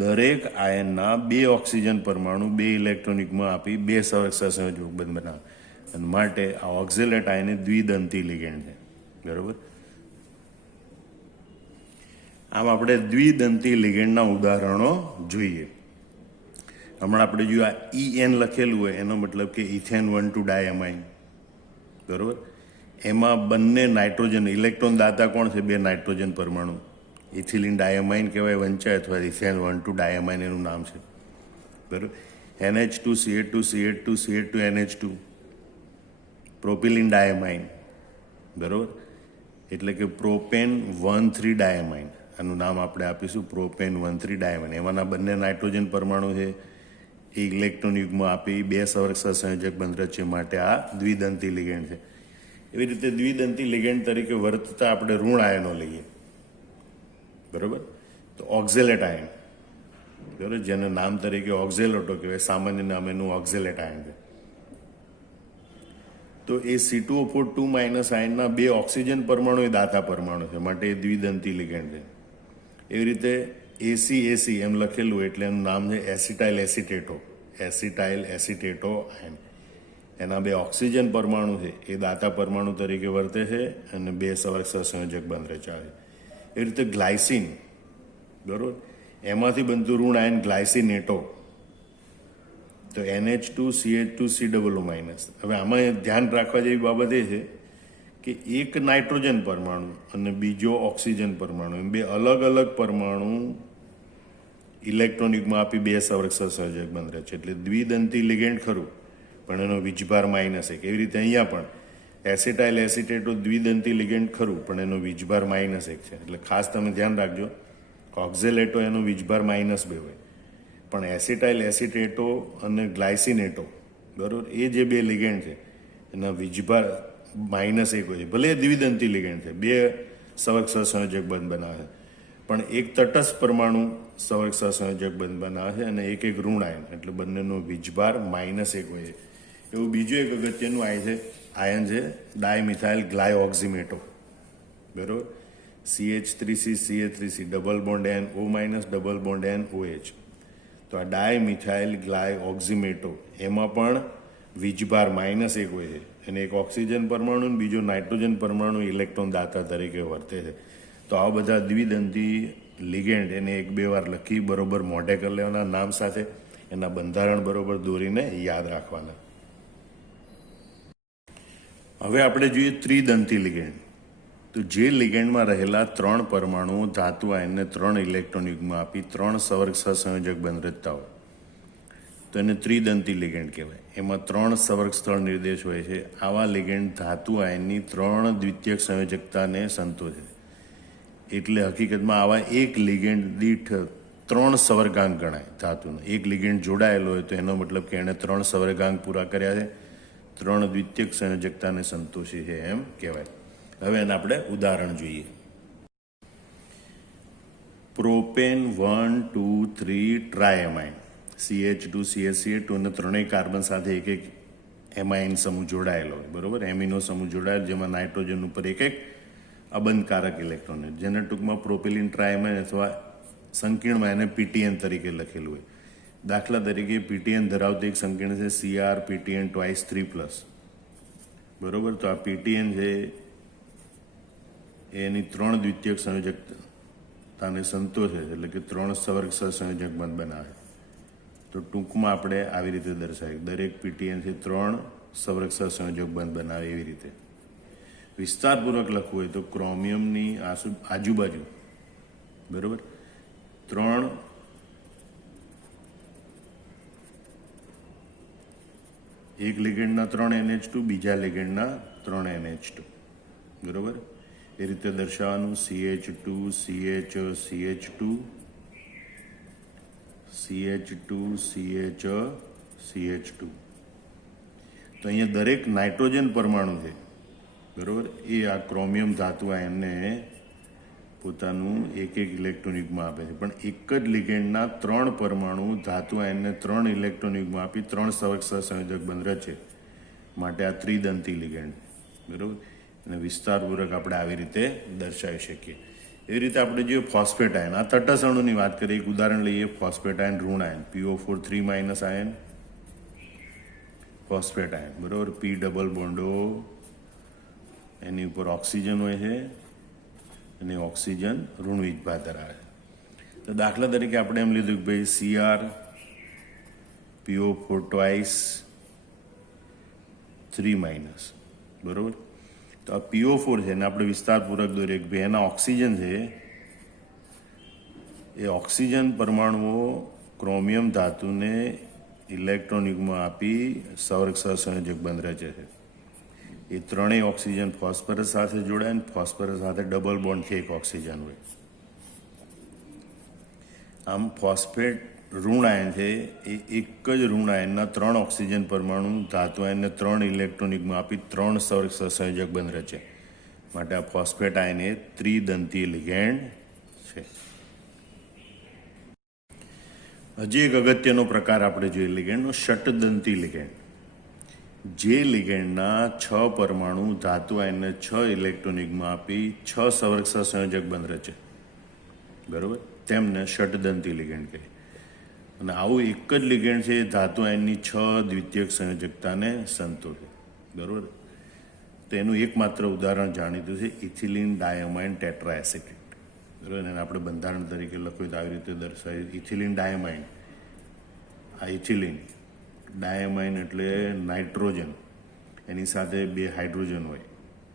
દરેક આયનના બે ઓક્સિજન પરમાણુ બે ઇલેક્ટ્રોન યુગ્મ આપી બે સવર્ગ સહસંયોજક બંધ બનાવે. અને માટે આ ઓક્ઝેલેટ આયન એ દ્વિદંતી લિગેન્ડ છે. બરોબર. આમ આપણે દ્વિદંતી લિગેન્ડના ઉદાહરણો જોઈએ. હમણાં આપણે જોયું આ EN લખેલું હોય એનો મતલબ કે ઇથેન 1,2 ડાયમાઇન. બરોબર. એમાં બંને નાઇટ્રોજન ઇલેક્ટ્રોન દાતા કોણ છે? બે નાઇટ્રોજન પરમાણુ. ઇથિલિન ડાયમાઇન કહેવાય વંચાય અથવા ઇથેન 1,2 ડાયમાઇન એનું નામ છે. બરોબર. NH2 CH2 NH2 propylene ડાયમાઇન. બરોબર. એટલે કે પ્રોપેન 1,3 ડાયમાઇન આનું નામ આપણે આપીશું પ્રોપેન 1,3 ડાયમાઇન. એમાંના બંને નાઇટ્રોજન પરમાણુ છે એ ઇલેક્ટ્રોન યુગ્મ આપી બે સવર્ગ સહસંયોજક બંધ રચે માટે આ દ્વિદંતી લિગેન્ડ છે. એવી રીતે દ્વિદંતી લિગેન્ડ તરીકે વર્તતા આપણે ઋણ આયનો લઈએ. બરોબર. તો ઓક્ઝેલેટ આયન, બરોબર, જેના નામ તરીકે ઓક્ઝેલેટો કહેવાય, સામાન્ય નામ એનું ઓક્ઝેલેટ આયન છે. તો એ C2O4 આયનના બે ઓક્સિજન પરમાણુ એ દાતા પરમાણુ છે માટે એ દ્વિદંતી લિગેન્ડ છે. એવી રીતે ACAC એમ લખેલું એટલે એનું નામ છે એસિટાઇલ એસિટેટો આયન. એના બે ઓક્સિજન પરમાણુ છે એ દાતા પરમાણુ તરીકે વર્તે છે અને બે સવર્ગ સહસંયોજક બંધ રચાવે છે. એવી રીતે ગ્લાયસિન, બરોબર, એમાંથી બનતું ઋણ આયન ગ્લાયસિનેટો, તો NH2CH2C+O-. હવે આમાં ધ્યાન રાખવા જેવી બાબત એ છે કે એક નાઇટ્રોજન પરમાણુ અને બીજો ઓક્સિજન પરમાણુ, એમ બે અલગ અલગ પરમાણુ ઇલેક્ટ્રોન યુગમાં આપી બે સંરક્ષક સંયોજક બંધ રહે છે. એટલે દ્વિદંતી લિગેન્ડ ખરું, પણ એનો વીજભાર -1. એવી રીતે અહીંયા પણ એસિટાઇલ એસિટેટો દ્વિદંતી લિગેન્ડ ખરું, પણ એનો વીજભાર -1 છે. એટલે ખાસ તમે ધ્યાન રાખજો, ઓક્ઝેલેટો એનો વીજભાર -2 હોય, પણ એસિટાઇલ એસિટેટો અને ગ્લાયસિનેટો, બરાબર, એ જે બે લિગેન્ડ છે એના વીજભાર -1 હોય છે. ભલે એ દ્વિદંતી લિગેન્ડ છે, બે સંરક્ષક સંયોજક બંધ બનાવે છે, પણ એક તટસ્થ પરમાણુ સંરક્ષક સંયોજક બંધ બનાવે છે અને એક ઋણ આયન, એટલે બંનેનો વીજભાર -1 હોય છે. એવું બીજું એક અગત્યનું આયન છે ડાયમિથાઇલ ગ્લાયઓક્સિમેટો, બરાબર, CH3C CH3C double bond NO- double bond NOH. તો આ ડાયમિથાઇલ ગ્લાયઓક્સિમેટો એમાં પણ વીજભાર -1 હોય છે અને એક ઓક્સિજન પરમાણુ અને બીજો નાઇટ્રોજન પરમાણુ ઇલેક્ટ્રોન દાતા તરીકે વર્તે છે. તો આવા બધા દ્વિદંતી લિગેન્ડ એને 1-2 વાર લખી બરોબર મોઢે કરી લેવાના નામ સાથે, એના બંધારણ બરોબર દોરીને યાદ રાખવાના. હવે આપણે જોઈએ ત્રિદંતી લિગેન્ડ. તો જે લિગેન્ડમાં રહેલા 3 પરમાણુઓ ધાતુ આયનને 3 ઇલેક્ટ્રોન યુગમાં આપી 3 સંરક્ષક સંયોજક બંધ રચતા હોય તો એને ત્રિદંતી લિગેન્ડ કહેવાય. એમાં 3 સંવર્ગ સ્થળ નિર્દેશ હોય છે. આવા લિગેન્ડ ધાતુ આયનની 3 દ્વિતીયક સંયોજકતાને સંતોષે છે. એટલે હકીકતમાં આવા એક લિગેન્ડ દીઠ 3 સંવર્ગાંક ગણાય ધાતુનો. એક લિગેન્ડ જોડાયેલો હોય તો એનો મતલબ કે એણે 3 સંવર્ગાંક પૂરા કર્યા છે, 3 દ્વિતીયક સંયોજકતાને સંતોષી છે એમ કહેવાય. હવે એને આપણે ઉદાહરણ જોઈએ. પ્રોપેન 1, 2, 3 ટ્રાયમાઇન, CH2CH2 અને 3 કાર્બન સાથે એક એમાઇન સમૂહ જોડાયેલો હોય, બરોબર, એમિનો સમૂહ જોડાયેલો, જેમાં નાઇટ્રોજન ઉપર એક અબંધકારક ઇલેક્ટ્રોન, જેને ટૂંકમાં પ્રોપેલિન ટ્રાયમાઇન અથવા સંકીર્ણમાં એને PTN તરીકે લખેલું હોય. દાખલા તરીકે PTN ધરાવતું એક સંકીર્ણ છે CR PTN twice 3+, બરોબર. તો આ PTN છે એની 3 દ્વિતીયક સંયોજકતાને સંતોષે છે, એટલે કે 3 સંવર્ગ સંયોજક બંધ બનાવે. તો ટૂંકમાં આપણે આવી રીતે દર્શાવીએ, દરેક PTN છે 3 સંવર્ગ સંયોજક બંધ બનાવે. એવી રીતે વિસ્તારપૂર્વક લખવું હોય તો ક્રોમિયમની આજુબાજુ, બરોબર, 3 એક લિગેન્ડના 3 NH2, બીજા લિગેન્ડના 3 NH2, બરોબર. એ રીતે દર્શાવવાનું. CH2 CH CH2 CH2 CH CH2. તો અહીંયા દરેક નાઇટ્રોજન પરમાણુ છે, બરોબર, એ આ ક્રોમિયમ ધાતુ આયનને પોતાનું એક ઇલેક્ટ્રોન યુગમાં આપે છે. પણ એક જ લિગેન્ડના 3 પરમાણુ ધાતુ આયનને 3 ઇલેક્ટ્રોન યુગમાં આપી 3 સંરક્ષક સંયોજક બંધ રચે, માટે આ ત્રિદંતી લિગેન્ડ, બરોબર. અને વિસ્તારપૂર્વક આપણે આવી રીતે દર્શાવી શકીએ. એવી રીતે આપણે જોઈએ ફોસ્ફેટ આયન. આ તટસ્થ અણુની વાત કરીએ, એક ઉદાહરણ લઈએ. ફોસ્ફેટ આયન ઋણ ion, PO4 3- ion, phosphate ion, બરોબર. P ડબલ બોન્ડો, એની ઉપર ઓક્સિજન હોય છે અને ઓક્સિજન ઋણ વીજભાર ધરાવે છે. તો દાખલા તરીકે આપણે એમ લીધું કે ભાઈ CR PO4 twice 3-, બરોબર. તો આ PO4 છે એને આપણે વિસ્તારપૂર્વક દોરીએ કે ભાઈ એના ઓક્સિજન છે, એ ઓક્સિજન પરમાણુઓ ક્રોમિયમ ધાતુને ઇલેક્ટ્રોન યુગમાં આપી સંરક્ષક સંયોજક બંધ રચે છે. એ 3 ઓક્સિજન ફોસ્ફરસ સાથે જોડાય, ફોસ્ફરસ સાથે ડબલ બોન્ડથી એક ઓક્સિજન હોય. આમ ફોસ્ફેટ ઋણ આયન છે એ એક જ ઋણ આયનના 3 ઓક્સિજન પરમાણુ ધાતુ આયનને 3 ઇલેક્ટ્રોન યુગમાં આપી 3 સંરક્ષક સંયોજક બંધ રચે, માટે આ ફોસ્ફેટ આયન એ ત્રિદંતી લિગેન્ડ છે. હજી એક અગત્યનો પ્રકાર આપણે જોઈએ લિગેન્ડનો, ષટદંતી લિગેન્ડ. જે લિગેન્ડના 6 પરમાણુ ધાતુ આયનને 6 ઇલેક્ટ્રોન યુગમાં આપી 6 સંરક્ષક સંયોજક બંધ રચે, બરોબર, તેમને ષટદંતી લિગેન્ડ કહે. અને આવું એક જ લિગેન્ડ છે એ ધાતુ આયનની 6 દ્વિતીયક સંયોજકતાને સંતોષે, બરોબર. તો એનું એકમાત્ર ઉદાહરણ જાણીતું છે ઇથિલિન ડાયમાઇન ટેટ્રાએસિટેટ, બરાબર. એને આપણે બંધારણ તરીકે લખ્યું તો આવી રીતે દર્શાવ્યું. ઇથિલિન ડાયમાઇન, આ ઇથિલિન ડાયમાઇન એટલે નાઇટ્રોજન, એની સાથે 2 હાઇડ્રોજન હોય,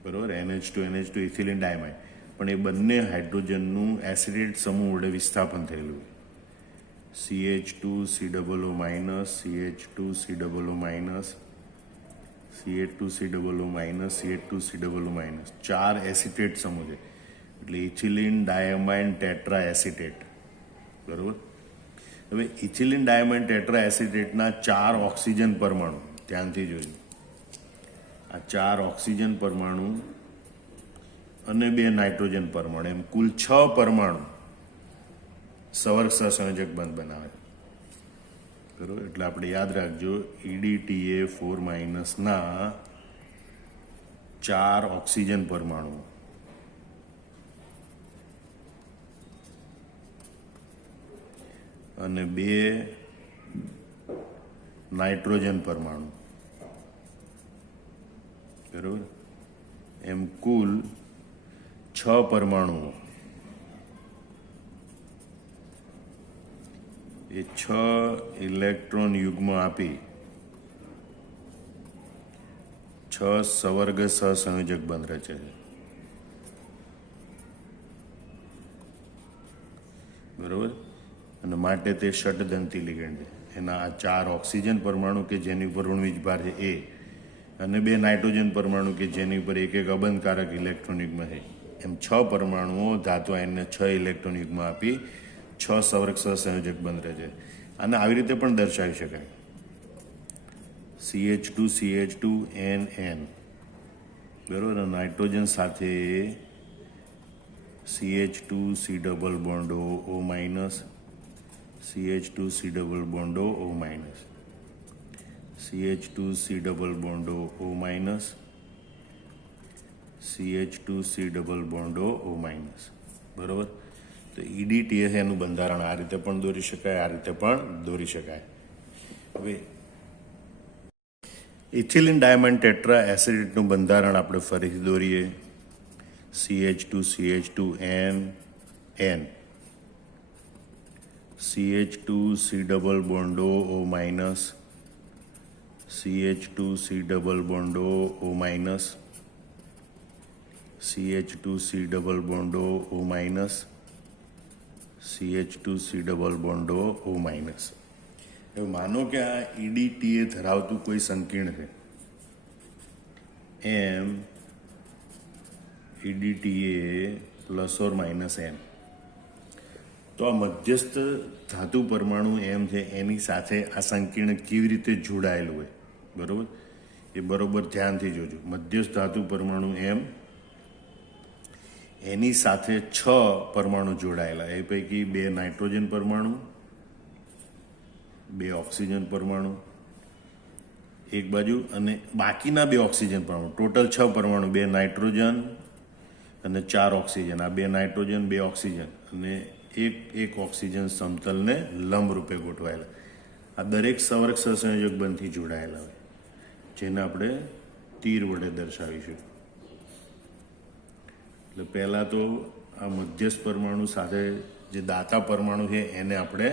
બરાબર. NH2 ethylene ડાયમાઇન. પણ એ બંને હાઇડ્રોજનનું એસિડેટ સમૂહ વડે વિસ્થાપન થયેલું હોય. CH2COO minus, CH2COO minus, CH2COO minus, CH2COO minus, 4 acetate સમૂહ છે. એટલે ઇથિલિન ડાયમાઇન ટેટ્રા એસિટેટ, બરાબર. હવે ઇથિલિન ડાયમાઇન ટેટ્રા એસિટેટના 4 ઓક્સિજન પરમાણુ ધ્યાનથી જોજો. આ 4 ઓક્સિજન પરમાણુ અને 2 નાઇટ્રોજન પરમાણુ, એમ કુલ 6 પરમાણુ સવર્ગ સહસંયોજક બંધ બનાવે, બરાબર. એટલે આપણે યાદ રાખજો, EDTA4- ના 4 ઓક્સિજન પરમાણુ અને 2 નાઇટ્રોજન પરમાણુ, બરાબર. એમ કુલ 6 પરમાણુઓ. એ 6 ઇલેક્ટ્રોન યુગ્મ આપી 6 સવર્ગ સહસંયોજક બંધ રચે છે, બરાબર. અને માટે તે ષટદંતી લિગેન્ડ છે. એના આ 4 ઓક્સિજન પરમાણુ કે જેની ઉપર ઋણવીજભાર છે એ, અને 2 નાઇટ્રોજન પરમાણુ કે જેની ઉપર એક અબંધકારક ઇલેક્ટ્રોન યુગ્મ છે, એમ 6 પરમાણુઓ ધાતુ આયનને 6 ઇલેક્ટ્રોન યુગ્મ આપી 6 સવર્ગ સહસંયોજક બંધ રહે છે. અને આવી રીતે પણ દર્શાવી શકાય, CH2NN, બરાબર. નાઇટ્રોજન સાથે CH2C double bond O minus, CH2C double bond O minus, CH2C double bond O minus, CH2C double bond O minus, બરાબર. તો EDTA એનું બંધારણ આ રીતે પણ દોરી શકાય, આ રીતે પણ દોરી શકાય. હવે ઇથિલિન ડાયમાઇન ટેટ્રા એસિડેટનું બંધારણ આપણે ફરીથી દોરીએ. CH2CH2N, CH2C double bond O minus, CH2C double bond O minus, CH2C double bond O minus, CH2C double bond O minus. હવે માનો કે આ EDTA ધરાવતું કોઈ સંકીર્ણ છે, એમ EDTA ±N. તો આ મધ્યસ્થ ધાતુ પરમાણુ એમ છે, એની સાથે આ સંકીર્ણ કેવી રીતે જોડાયેલું હોય, બરાબર. એ બરાબર ધ્યાનથી જોજો. મધ્યસ્થ ધાતુ પરમાણુ એમ, એની સાથે 6 પરમાણુ જોડાયેલા, એ પૈકી 2 નાઇટ્રોજન પરમાણુ, 2 ઓક્સિજન પરમાણુ એક બાજુ, અને બાકીના 2 ઓક્સિજન પરમાણુ, ટોટલ 6 પરમાણુ, 2 નાઇટ્રોજન અને 4 ઓક્સિજન. આ 2 નાઇટ્રોજન, 2 ઓક્સિજન અને એક ઓક્સિજન સમતલને લંબ રૂપે ગોઠવાયેલા. આ દરેક સવર્ગ સહસંયોજક બંધથી જોડાયેલા હોય, જેને આપણે તીર વડે દર્શાવીશું. એટલે પહેલાં તો આ મધ્યસ્થ પરમાણુ સાથે જે દાતા પરમાણુ છે એને આપણે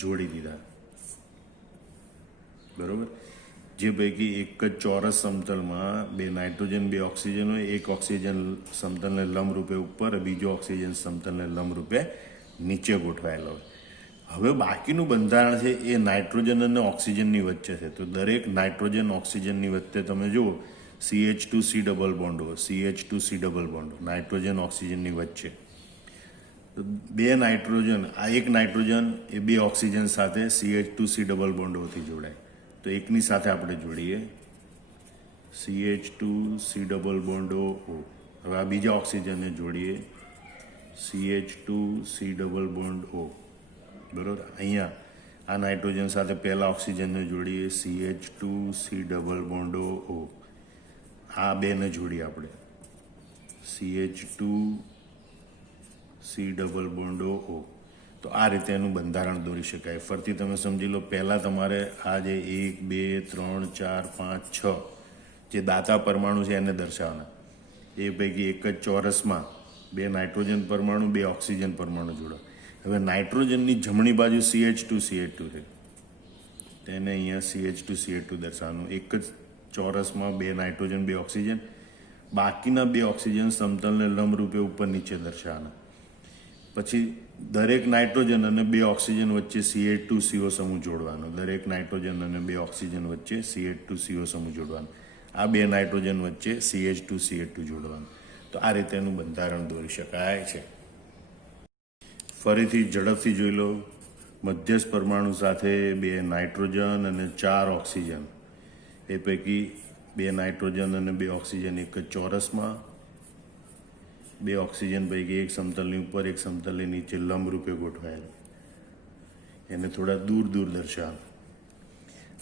જોડી દીધા, બરાબર. જે પૈકી એક જ ચોરસ સમતલમાં 2 નાઇટ્રોજન, 2 ઓક્સિજન હોય, એક ઓક્સિજન સમતલને લંબ રૂપે ઉપર, બીજો ઓક્સિજન સમતલને લંબ રૂપે નીચે ગોઠવાયેલો હોય. હવે બાકીનું બંધારણ છે એ નાઇટ્રોજન અને ઓક્સિજનની વચ્ચે છે. તો દરેક નાઇટ્રોજન ઓક્સિજનની વચ્ચે તમે જુઓ CH2C ડબલ બોન્ડ હોય, CH2C ડબલ બોન્ડ, નાઇટ્રોજન ઓક્સિજનની વચ્ચે. તો 2 નાઇટ્રોજન, આ એક નાઇટ્રોજન એ 2 ઓક્સિજન સાથે CH2C ડબલ બોન્ડોથી જોડાય. તો એકની સાથે આપણે જોડીએ CH2C ડબલ બોન્ડ O. હવે આ બીજા ઓક્સિજનને જોડીએ CH2C ડબલ બોન્ડ O, બરાબર. અહીંયા આ નાઇટ્રોજન સાથે પહેલા ઓક્સિજનને જોડીએ CH2C ડબલ બોન્ડ O. આ 2ને જોડીએ આપણે CH2C ડબલ બોન્ડ O. તો આ રીતે એનું બંધારણ દોરી શકાય. ફરતી તમે સમજી લો, પહેલાં તમારે આ જે 1, 2, 3, 4, 5, 6 જે દાતા પરમાણુ છે એને દર્શાવવાના. એ પૈકી એક જ ચોરસમાં બે નાઇટ્રોજન પરમાણુ, બે ઓક્સિજન પરમાણુ જોડવા. હવે નાઇટ્રોજનની જમણી બાજુ CH2 છે, તેને અહીંયા CH2 દર્શાવવાનું. એક જ ચોરસમાં બે નાઇટ્રોજન, બે ઓક્સિજન, બાકીના બે ઓક્સિજન સમતલને લંબરૂપે ઉપર નીચે દર્શાવવાના. પછી દરેક નાઇટ્રોજન અને બે ઓક્સિજન વચ્ચે CH2CO સમૂહ જોડવાનો. દરેક નાઇટ્રોજન અને બે ઓક્સિજન વચ્ચે CH2CO સમૂહ જોડવાનો. આ બે નાઇટ્રોજન વચ્ચે CH2 જોડવાનું. તો આ રીતે એનું બંધારણ દોરી શકાય છે. ફરીથી ઝડપથી જોઈ લો. મધ્યસ્થ પરમાણુ સાથે બે નાઇટ્રોજન અને 4 ઓક્સિજન. એ પૈકી બે નાઇટ્રોજન અને બે ઓક્સિજન એક જ ચોરસમાં, બે ઓક્સિજન પૈકી એક સમતલની ઉપર, એક સમતલની નીચે લંબરૂપે ગોઠવાયેલા. એને થોડા દૂર દૂર દર્શાવ.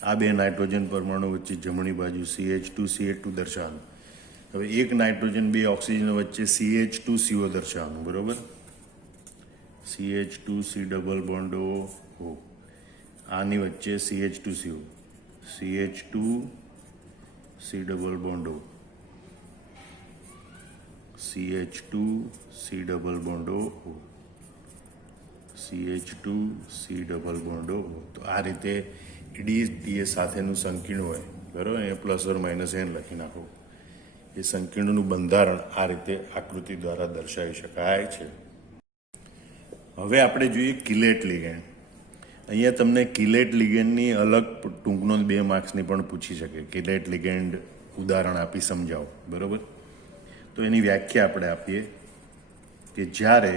આ બે નાઇટ્રોજન પરમાણુ વચ્ચે જમણી બાજુ CH2 દર્શાવવાનું. હવે એક નાઇટ્રોજન બે ઓક્સિજન વચ્ચે CH2CO દર્શાવવાનું. બરોબર? CH2C double bond O. આની વચ્ચે CH2CO, CH2C double bond O, CH2C double bond O, CH2C double bond O. તો આ રીતે EDTA સાથેનું સંકીર્ણ હોય, બરાબર, એ પ્લસ ઓર માઇનસ એન લખી નાખો. એ સંકીર્ણનું બંધારણ આ રીતે આકૃતિ દ્વારા દર્શાવી શકાય છે. હવે આપણે જોઈએ કિલેટ લિગેન્ડ. અહીંયા તમને કિલેટ લિગેન્ડની અલગ ટૂંકનોંધ 2 માર્ક્સની પણ પૂછી શકે. કિલેટ લિગેન્ડ ઉદાહરણ આપી સમજાવો. બરાબર? તો એની વ્યાખ્યા આપણે આપીએ કે જ્યારે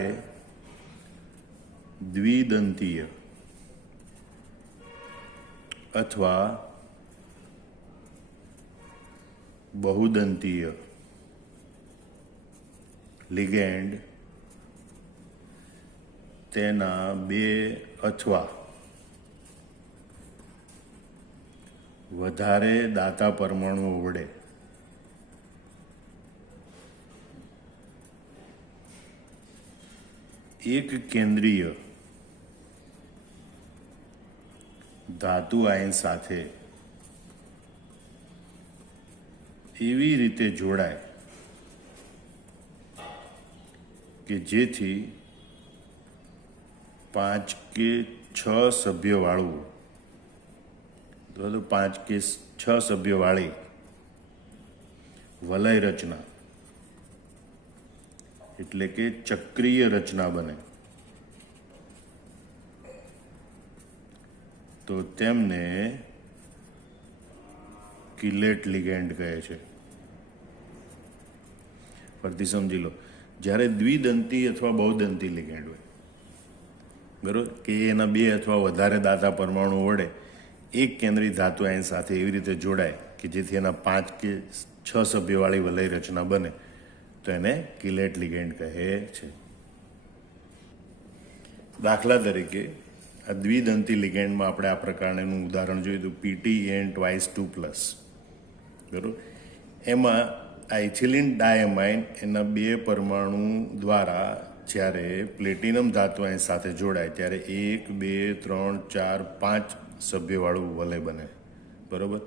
દ્વિદંતીય અથવા બહુદંતીય લિગેન્ડ તેના 2 અથવા વધારે દાતા પરમાણુઓ વડે એક કેન્દ્રીય ધાતુ આયન સાથે એવી રીતે જોડાય કે જેથી 5 કે 6 સભ્યવાળું, તો 5 કે 6 સભ્યવાળી વલય રચના એટલે કે ચક્રીય રચના બને, તો તેમને કિલેટ લિગેન્ડ કહે છે. ફરીથી સમજી લો. જ્યારે દ્વિદંતી અથવા બહુદંતી લિગેન્ડ હોય, બરાબર, કે એના 2 અથવા વધારે દાતા પરમાણુ વડે એક કેન્દ્રીય ધાતુ આયન સાથે એવી રીતે જોડાય કે જેથી એના 5 કે 6 સભ્યવાળી વલય રચના બને, તો એને કિલેટ લિગેન્ડ કહે છે. દાખલા તરીકે આ દ્વિદંતી લિગેન્ડમાં આપણે આ પ્રકારનું ઉદાહરણ જોયું હતું, PTN2+, બરાબર. એમાં આ ઇથિલિન ડાયમાઇન એના 2 પરમાણુ દ્વારા જ્યારે પ્લેટિનમ ધાતુ આયન સાથે જોડાય ત્યારે 1, 2, 3, 4, 5 સભ્યવાળું વલય બને. બરાબર?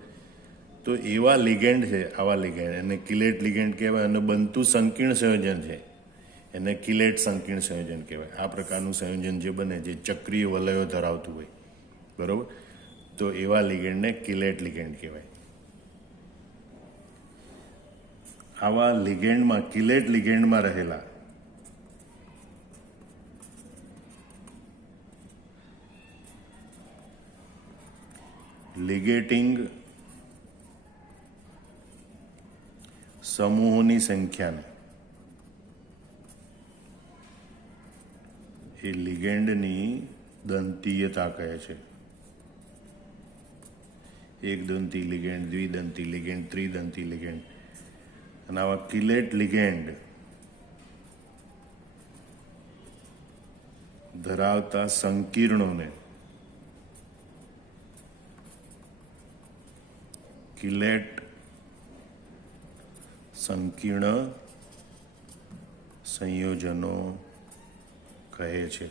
તો એવા લિગેન્ડ છે, આવા લિગેન્ડ એને કિલેટ લિગેન્ડ કહેવાય. અને બનતું સંકીર્ણ સંયોજન છે એને કિલેટ સંકીર્ણ સંયોજન કહેવાય. આ પ્રકારનું સંયોજન જે બને, જે ચક્રીય વલયો ધરાવતું હોય, બરાબર, તો એવા લિગેન્ડને કિલેટ લિગેન્ડ કહેવાય. આવા લિગેન્ડમાં, કિલેટ લિગેન્ડમાં રહેલા લિગેટિંગ સમૂહોની સંખ્યાને એ લિગેન્ડની દંતીયતા કહે છે. એકદંતી લિગેન્ડ, દ્વિદંતી લિગેન્ડ, ત્રિદંતી લિગેન્ડ. અને આવા કિલેટ લિગેન્ડ ધરાવતા સંકીર્ણોને કિલેટ સંકીર્ણ સંયોજનો કહે છે.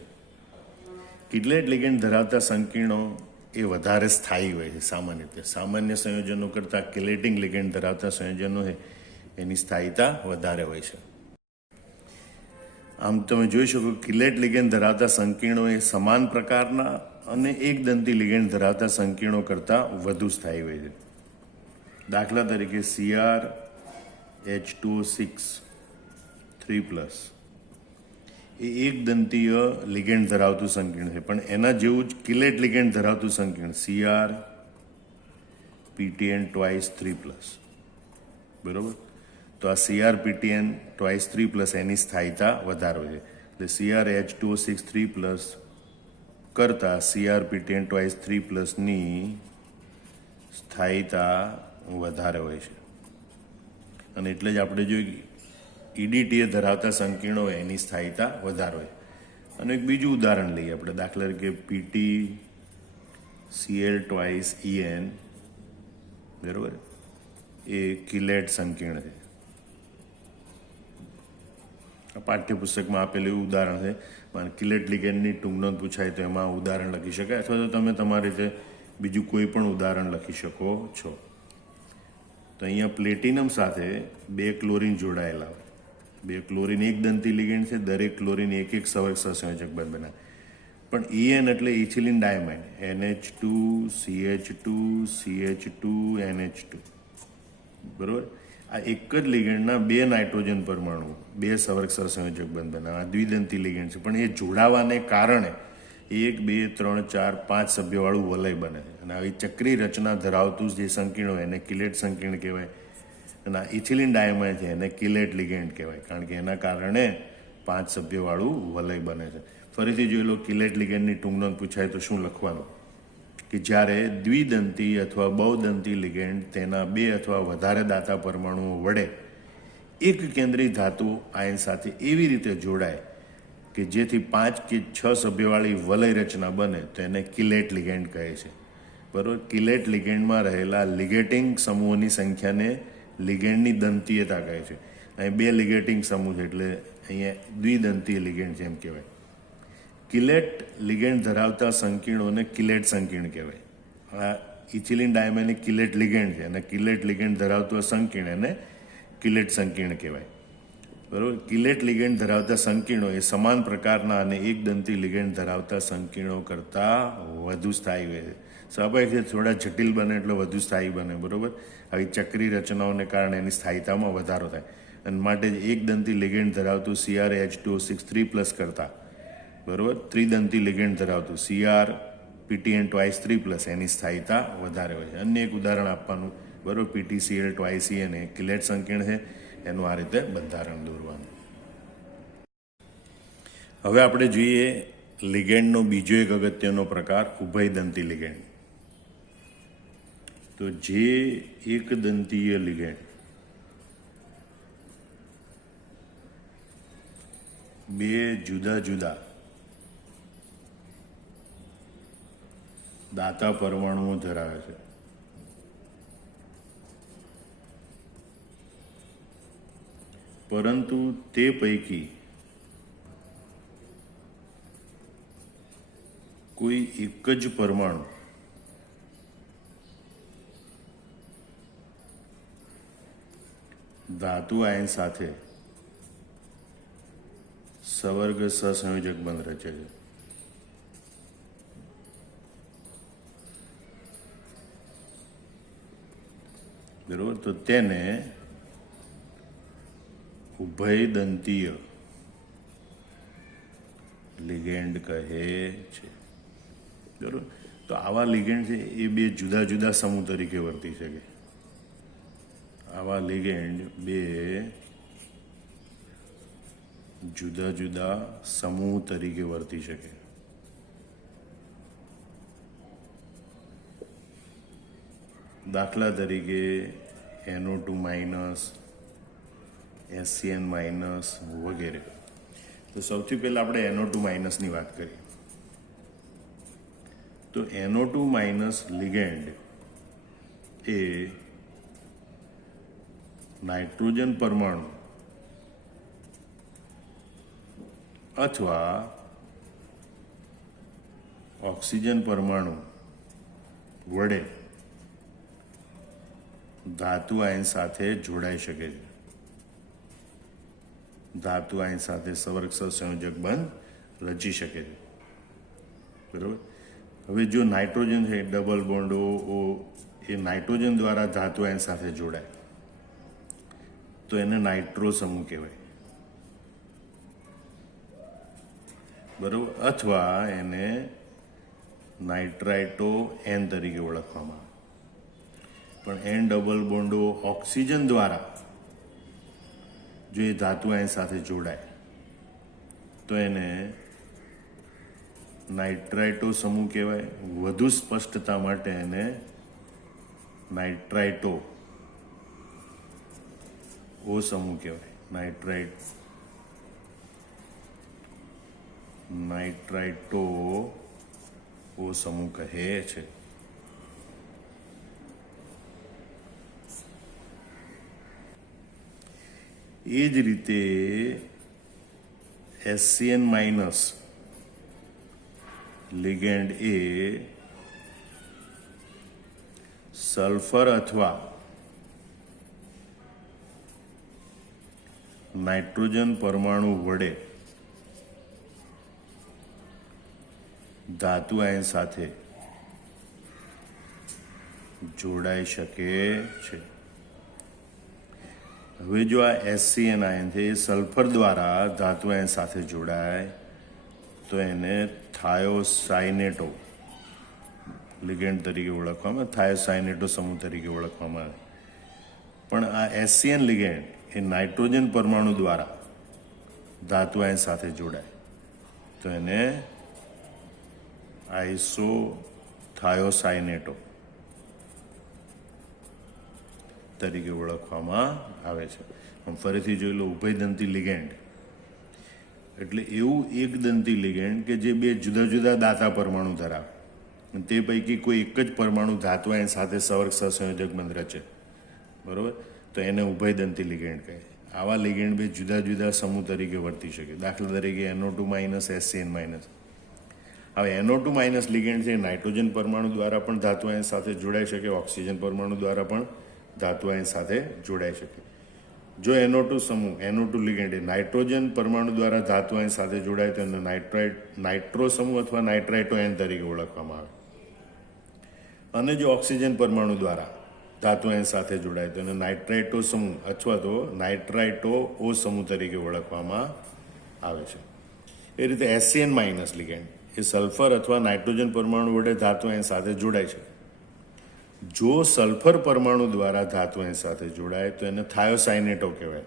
કિલેટ લિગેન્ડ ધરાવતા સંકીર્ણો એ વધારે સ્થાયી હોય છે સામાન્ય રીતે. સામાન્ય સંયોજનો કરતાં કિલેટિંગ લિગેન્ડ ધરાવતા સંયોજનો છે એની સ્થાયીતા વધારે હોય છે. આમ તમે જોઈ શકો કિલેટ લિગેન્ડ ધરાવતા સંકીર્ણો એ સમાન પ્રકારના અને એક દંતી લિગેન્ડ ધરાવતા સંકીર્ણો કરતાં વધુ સ્થાયી હોય છે. દાખલા તરીકે CrH2O6 3+ એ એક દંતીય લિગેન્ડ ધરાવતું સંકીર્ણ છે, પણ એના જેવું જ કિલેટ લિગેન્ડ ધરાવતું સંકીર્ણ CrPTN twice 3+. બરોબર, તો આ CrPTN twice 3+ એની સ્થાયીતા વધારે છે. એટલે CrH2O6 3+ કરતાં CrPTN twice 3+ની સ્થાયીતા વધારે હોય છે. અને એટલે જ આપણે જોઈએ EDTA ધરાવતા સંકીર્ણો હોય એની સ્થાયીતા વધારે હોય. અને એક બીજું ઉદાહરણ લઈએ આપણે, દાખલા તરીકે PTCl twice EN, બરાબર, એ કિલેટ સંકીર્ણ છે. પાઠ્યપુસ્તકમાં આપેલું એવું ઉદાહરણ છે. કિલેટ લિગેન્ડની ટૂંકનોંધ પૂછાય તો એમાં ઉદાહરણ લખી શકાય, અથવા તો તમે તમારી રીતે બીજું કોઈ પણ ઉદાહરણ લખી શકો છો. તો અહીંયા પ્લેટિનમ સાથે 2 ક્લોરીન જોડાયેલા હોય. 2 ક્લોરીન એક દંતી લિગેન્ડ છે, દરેક ક્લોરીન એક એક સહસંયોજક બંધ બનાવે. પણ EN એટલે ethylene ડાયમાઇન, NH2 CH2 CH2 NH2, બરોબર. આ એક જ લિગેન્ડના 2 નાઇટ્રોજન પરમાણુ 2 સહસંયોજક બંધ બનાવે. આ દ્વિદંતી લિગેન્ડ છે, પણ એ જોડાવાને કારણે 1 2 3 4 5 સભ્યવાળું વલય બને છે. અને આવી ચક્રી રચના ધરાવતું જે સંકીર્ણ હોય એને કિલેટ સંકીર્ણ કહેવાય. અને આ ઇથિલિન ડાયમાઇન છે એને કિલેટ લિગેન્ડ કહેવાય, કારણ કે એના કારણે 5 સભ્યવાળું વલય બને છે. ફરીથી જોઈ લો, કિલેટ લિગેન્ડની ટૂંકનોંધ પૂછાય તો શું લખવાનું કે જ્યારે દ્વિદંતી અથવા બહુદંતી લિગેન્ડ તેના 2 અથવા વધારે દાતા પરમાણુઓ વડે એક કેન્દ્રીય ધાતુ આયન સાથે એવી રીતે જોડાય કે જેથી 5 કે 6 સભ્યવાળી વલય રચના બને તો એને કિલેટ લિગેન્ડ કહે છે. બરાબર. કિલેટ લિગેન્ડમાં રહેલા લિગેટિંગ સમૂહોની સંખ્યાને લિગેન્ડની દંતીયતા કહે છે. અહીં 2 લિગેટિંગ સમૂહ છે એટલે અહીંયા દ્વિદંતીય લિગેન્ડ જેમ કહેવાય. કિલેટ લિગેન્ડ ધરાવતા સંકીર્ણોને કિલેટ સંકીર્ણ કહેવાય. આ ઇથિલિન ડાયમાઇન કિલેટ લિગેન્ડ છે અને કિલેટ લિગેન્ડ ધરાવતું સંકીર્ણ એને કિલેટ સંકીર્ણ કહેવાય. બરાબર. કિલેટ લિગેન્ડ ધરાવતા સંકીર્ણો એ સમાન પ્રકારના અને એક દંતી લિગેન્ડ ધરાવતા સંકીર્ણો કરતાં વધુ સ્થાયી હોય છે. સ્વાભાવિક છે, થોડા જટિલ બને એટલે વધુ સ્થાયી બને. બરાબર. આવી ચક્રી રચનાઓને કારણે એની સ્થાયીતામાં વધારો થાય, અને માટે જ એક દંતી લિગેન્ડ ધરાવતું CrH2O6 3+ કરતાં, બરાબર, ત્રિદંતી લિગેન્ડ ધરાવતું CrPTN twice 3+ એની સ્થાયીતા વધારે હોય છે. અન્ય એક ઉદાહરણ આપવાનું, બરાબર, PTCl twice EN એ કિલેટ સંકીર્ણ છે, એનું આ રીતે બંધારણ દોરવાનું. હવે આપણે જોઈએ લિગેન્ડનો બીજો એક અગત્યનો પ્રકાર, ઉભયદંતી લિગેન્ડ. તો જે એક દંતીય લિગેન્ડ 2 જુદા જુદા દાતા પરમાણુઓ ધરાવે છે, પરંતુ તે પૈકી કોઈ એક જ પરમાણુ ધાતુ આયન સાથે સવર્ગ સહસંયોજક બંધ રચે છે. બરોબર. તો તેને ઉભયદંતીય લિગેન્ડ કહે છે. બરોબર. તો આવા લિગેન્ડ છે એ 2 જુદા જુદા સમૂહ તરીકે વર્તી શકે. આવા લિગેન્ડ 2 જુદા જુદા સમૂહ તરીકે વર્તી શકે. દાખલા તરીકે NO2-, SCN- વગેરે. તો સૌથી પહેલાં આપણે NO2- ની વાત કરીએ. તો NO2- લિગેન્ડ એ નાઇટ્રોજન પરમાણુ અથવા ઓક્સિજન પરમાણુ વડે ધાતુ આયન સાથે જોડાઈ શકે છે. ધાતુ આયન સાથે સંવર્ગ સહસંયોજક બંધ રચી શકે છે. બરાબર. હવે જો નાઇટ્રોજન છે ડબલ બોન્ડ ઓ એ નાઇટ્રોજન દ્વારા ધાતુ આયન સાથે જોડાય તો એને નાઇટ્રો સમૂહ કહેવાય. બરાબર. અથવા એને નાઇટ્રાઇટો એન તરીકે ઓળખવામાં આવે. પણ એન ડબલ બોન્ડો ઓક્સિજન દ્વારા જો એ ધાતુ આયન સાથે જોડાય તો એને નાઇટ્રાઇટો સમૂહ કહેવાય. વધુ સ્પષ્ટતા માટે એને નાઇટ્રાઇટો ઓ સમૂહ કહેવાય. નાઇટ્રાઇટો ઓ સમૂહ કહે છે. એ જ રીતે HCN માઇનસ લિગેન્ડ એ સલ્ફર અથવા નાઇટ્રોજન પરમાણુ વડે ધાતુ આયન સાથે જોડાઈ શકે છે. હવે જો આ HCN આયન છે એ સલ્ફર દ્વારા ધાતુ આયન સાથે જોડાય તો એને થાયોસાઇનેટો લિગેન્ડ તરીકે ઓળખવામાં, થાયોસાઇનેટો સમૂહ તરીકે ઓળખવામાં આવે. પણ આ HCN લિગેન્ડ એ નાઇટ્રોજન પરમાણુ દ્વારા ધાતુ આયન સાથે જોડાય તો એને આઇસોથાયોસાઇનેટો તરીકે ઓળખવામાં આવે છે. ફરીથી જોઈ લો, ઉભયદંતી લિગેન્ડ એટલે એવું એક દંતી લિગેન્ડ કે જે બે જુદા જુદા દાતા પરમાણુ ધરાવે તે પૈકી કોઈ એક જ પરમાણુ ધાતુ આયન સાથે સંવર્ગ સહસંયોજક બંધ રચે. બરાબર. તો એને ઉભયદંતી લિગેન્ડ કહે. આવા લિગેન્ડ બે જુદા જુદા સમૂહ તરીકે વર્તી શકે. દાખલા તરીકે NO2 માઇનસ HCN માઇનસ. હવે NO2 માઇનસ લિગેન્ડ છે નાઇટ્રોજન પરમાણુ દ્વારા પણ ધાતુ આયન સાથે જોડાઈ શકે, ઓક્સિજન પરમાણુ દ્વારા પણ ધાતુ આયન સાથે જોડાઈ શકે. જો NO2 સમૂહ NO2 લિગેન્ડ એ નાઇટ્રોજન પરમાણુ દ્વારા ધાતુ આયન સાથે જોડાય તો એને નાઇટ્રો સમૂહ અથવા નાઇટ્રાઇટો એન તરીકે ઓળખવામાં આવે. અને જો ઓક્સિજન પરમાણુ દ્વારા ધાતુ આયન સાથે જોડાય તો એને નાઇટ્રાઇટો સમૂહ અથવા તો નાઇટ્રાઇટો ઓ સમૂહ તરીકે ઓળખવામાં આવે છે. એ રીતે HCN માઇનસ લિગેન્ડ એ સલ્ફર અથવા નાઇટ્રોજન પરમાણુ વડે ધાતુ આયન સાથે જોડાય છે. જો સલ્ફર પરમાણુ દ્વારા ધાતુ આયન સાથે જોડાય તો એને થાયોસાઇનેટો કહેવાય.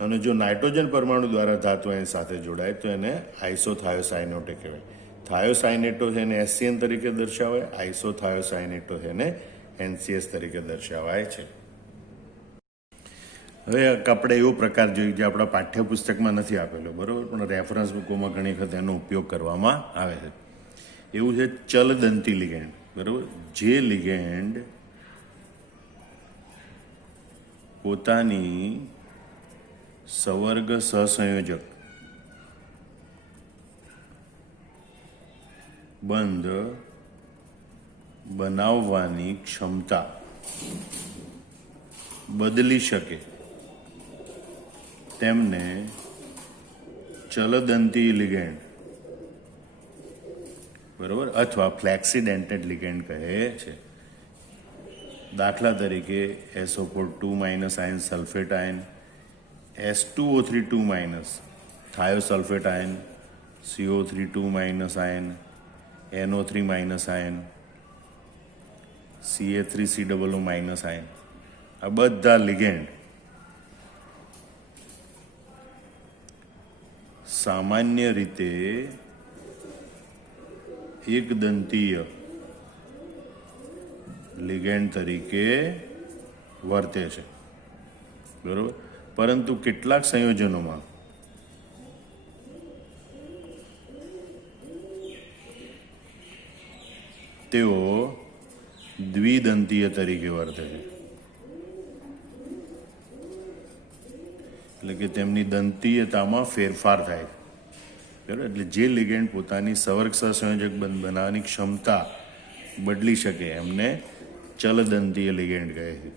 અને જો નાઇટ્રોજન પરમાણુ દ્વારા ધાતુ આયન સાથે જોડાય તો એને આઇસોથાયોસાઇનેટો કહેવાય. થાયોસાઇનેટો છે એને HCN તરીકે દર્શાવાય, આઇસોથાયોસાઇનેટો છે એને NCS તરીકે દર્શાવાય છે. હવે આપણે એવો પ્રકાર જોઈએ જે આપણા પાઠ્યપુસ્તકમાં નથી આપેલો, બરાબર, પણ રેફરન્સ બુકોમાં ઘણી વખત એનો ઉપયોગ કરવામાં આવે છે. એવું છે ચલદંતી લિગેન્ડ. બરાબર. જે લિગેન્ડ પોતાની સંવર્ગ સહસંયોજક બંધ બનાવવાની ક્ષમતા બદલી શકે તેમને ચલદંતી લિગેન્ડ, બરાબર, અથવા ફ્લેક્સિડેન્ટેડ લિગેન્ડ કહે છે. દાખલા તરીકે SO4 2 minus ion sulphate ion, S2O3 2 minus thiosulphate ion, CO3 2 minus ion, NO3 minus ion, Ca3COO minus ion. આ બધા લિગેન્ડ સામાન્ય રીતે એક દંતીય લિગેન્ડ તરીકે વર્તે છે. બરાબર. પરંતુ કેટલાક સંયોજનોમાં તેઓ દ્વિદંતીય તરીકે વર્તે છે. એટલે કે તેમની દંતીયતામાં ફેરફાર થાય. બરાબર. એટલે જે લિગેન્ડ પોતાની સંવર્ગ સહસંયોજક બંધ બનાવવાની ક્ષમતા બદલી શકે એમને ચલદંતીય લિગેન્ડ કહે છે.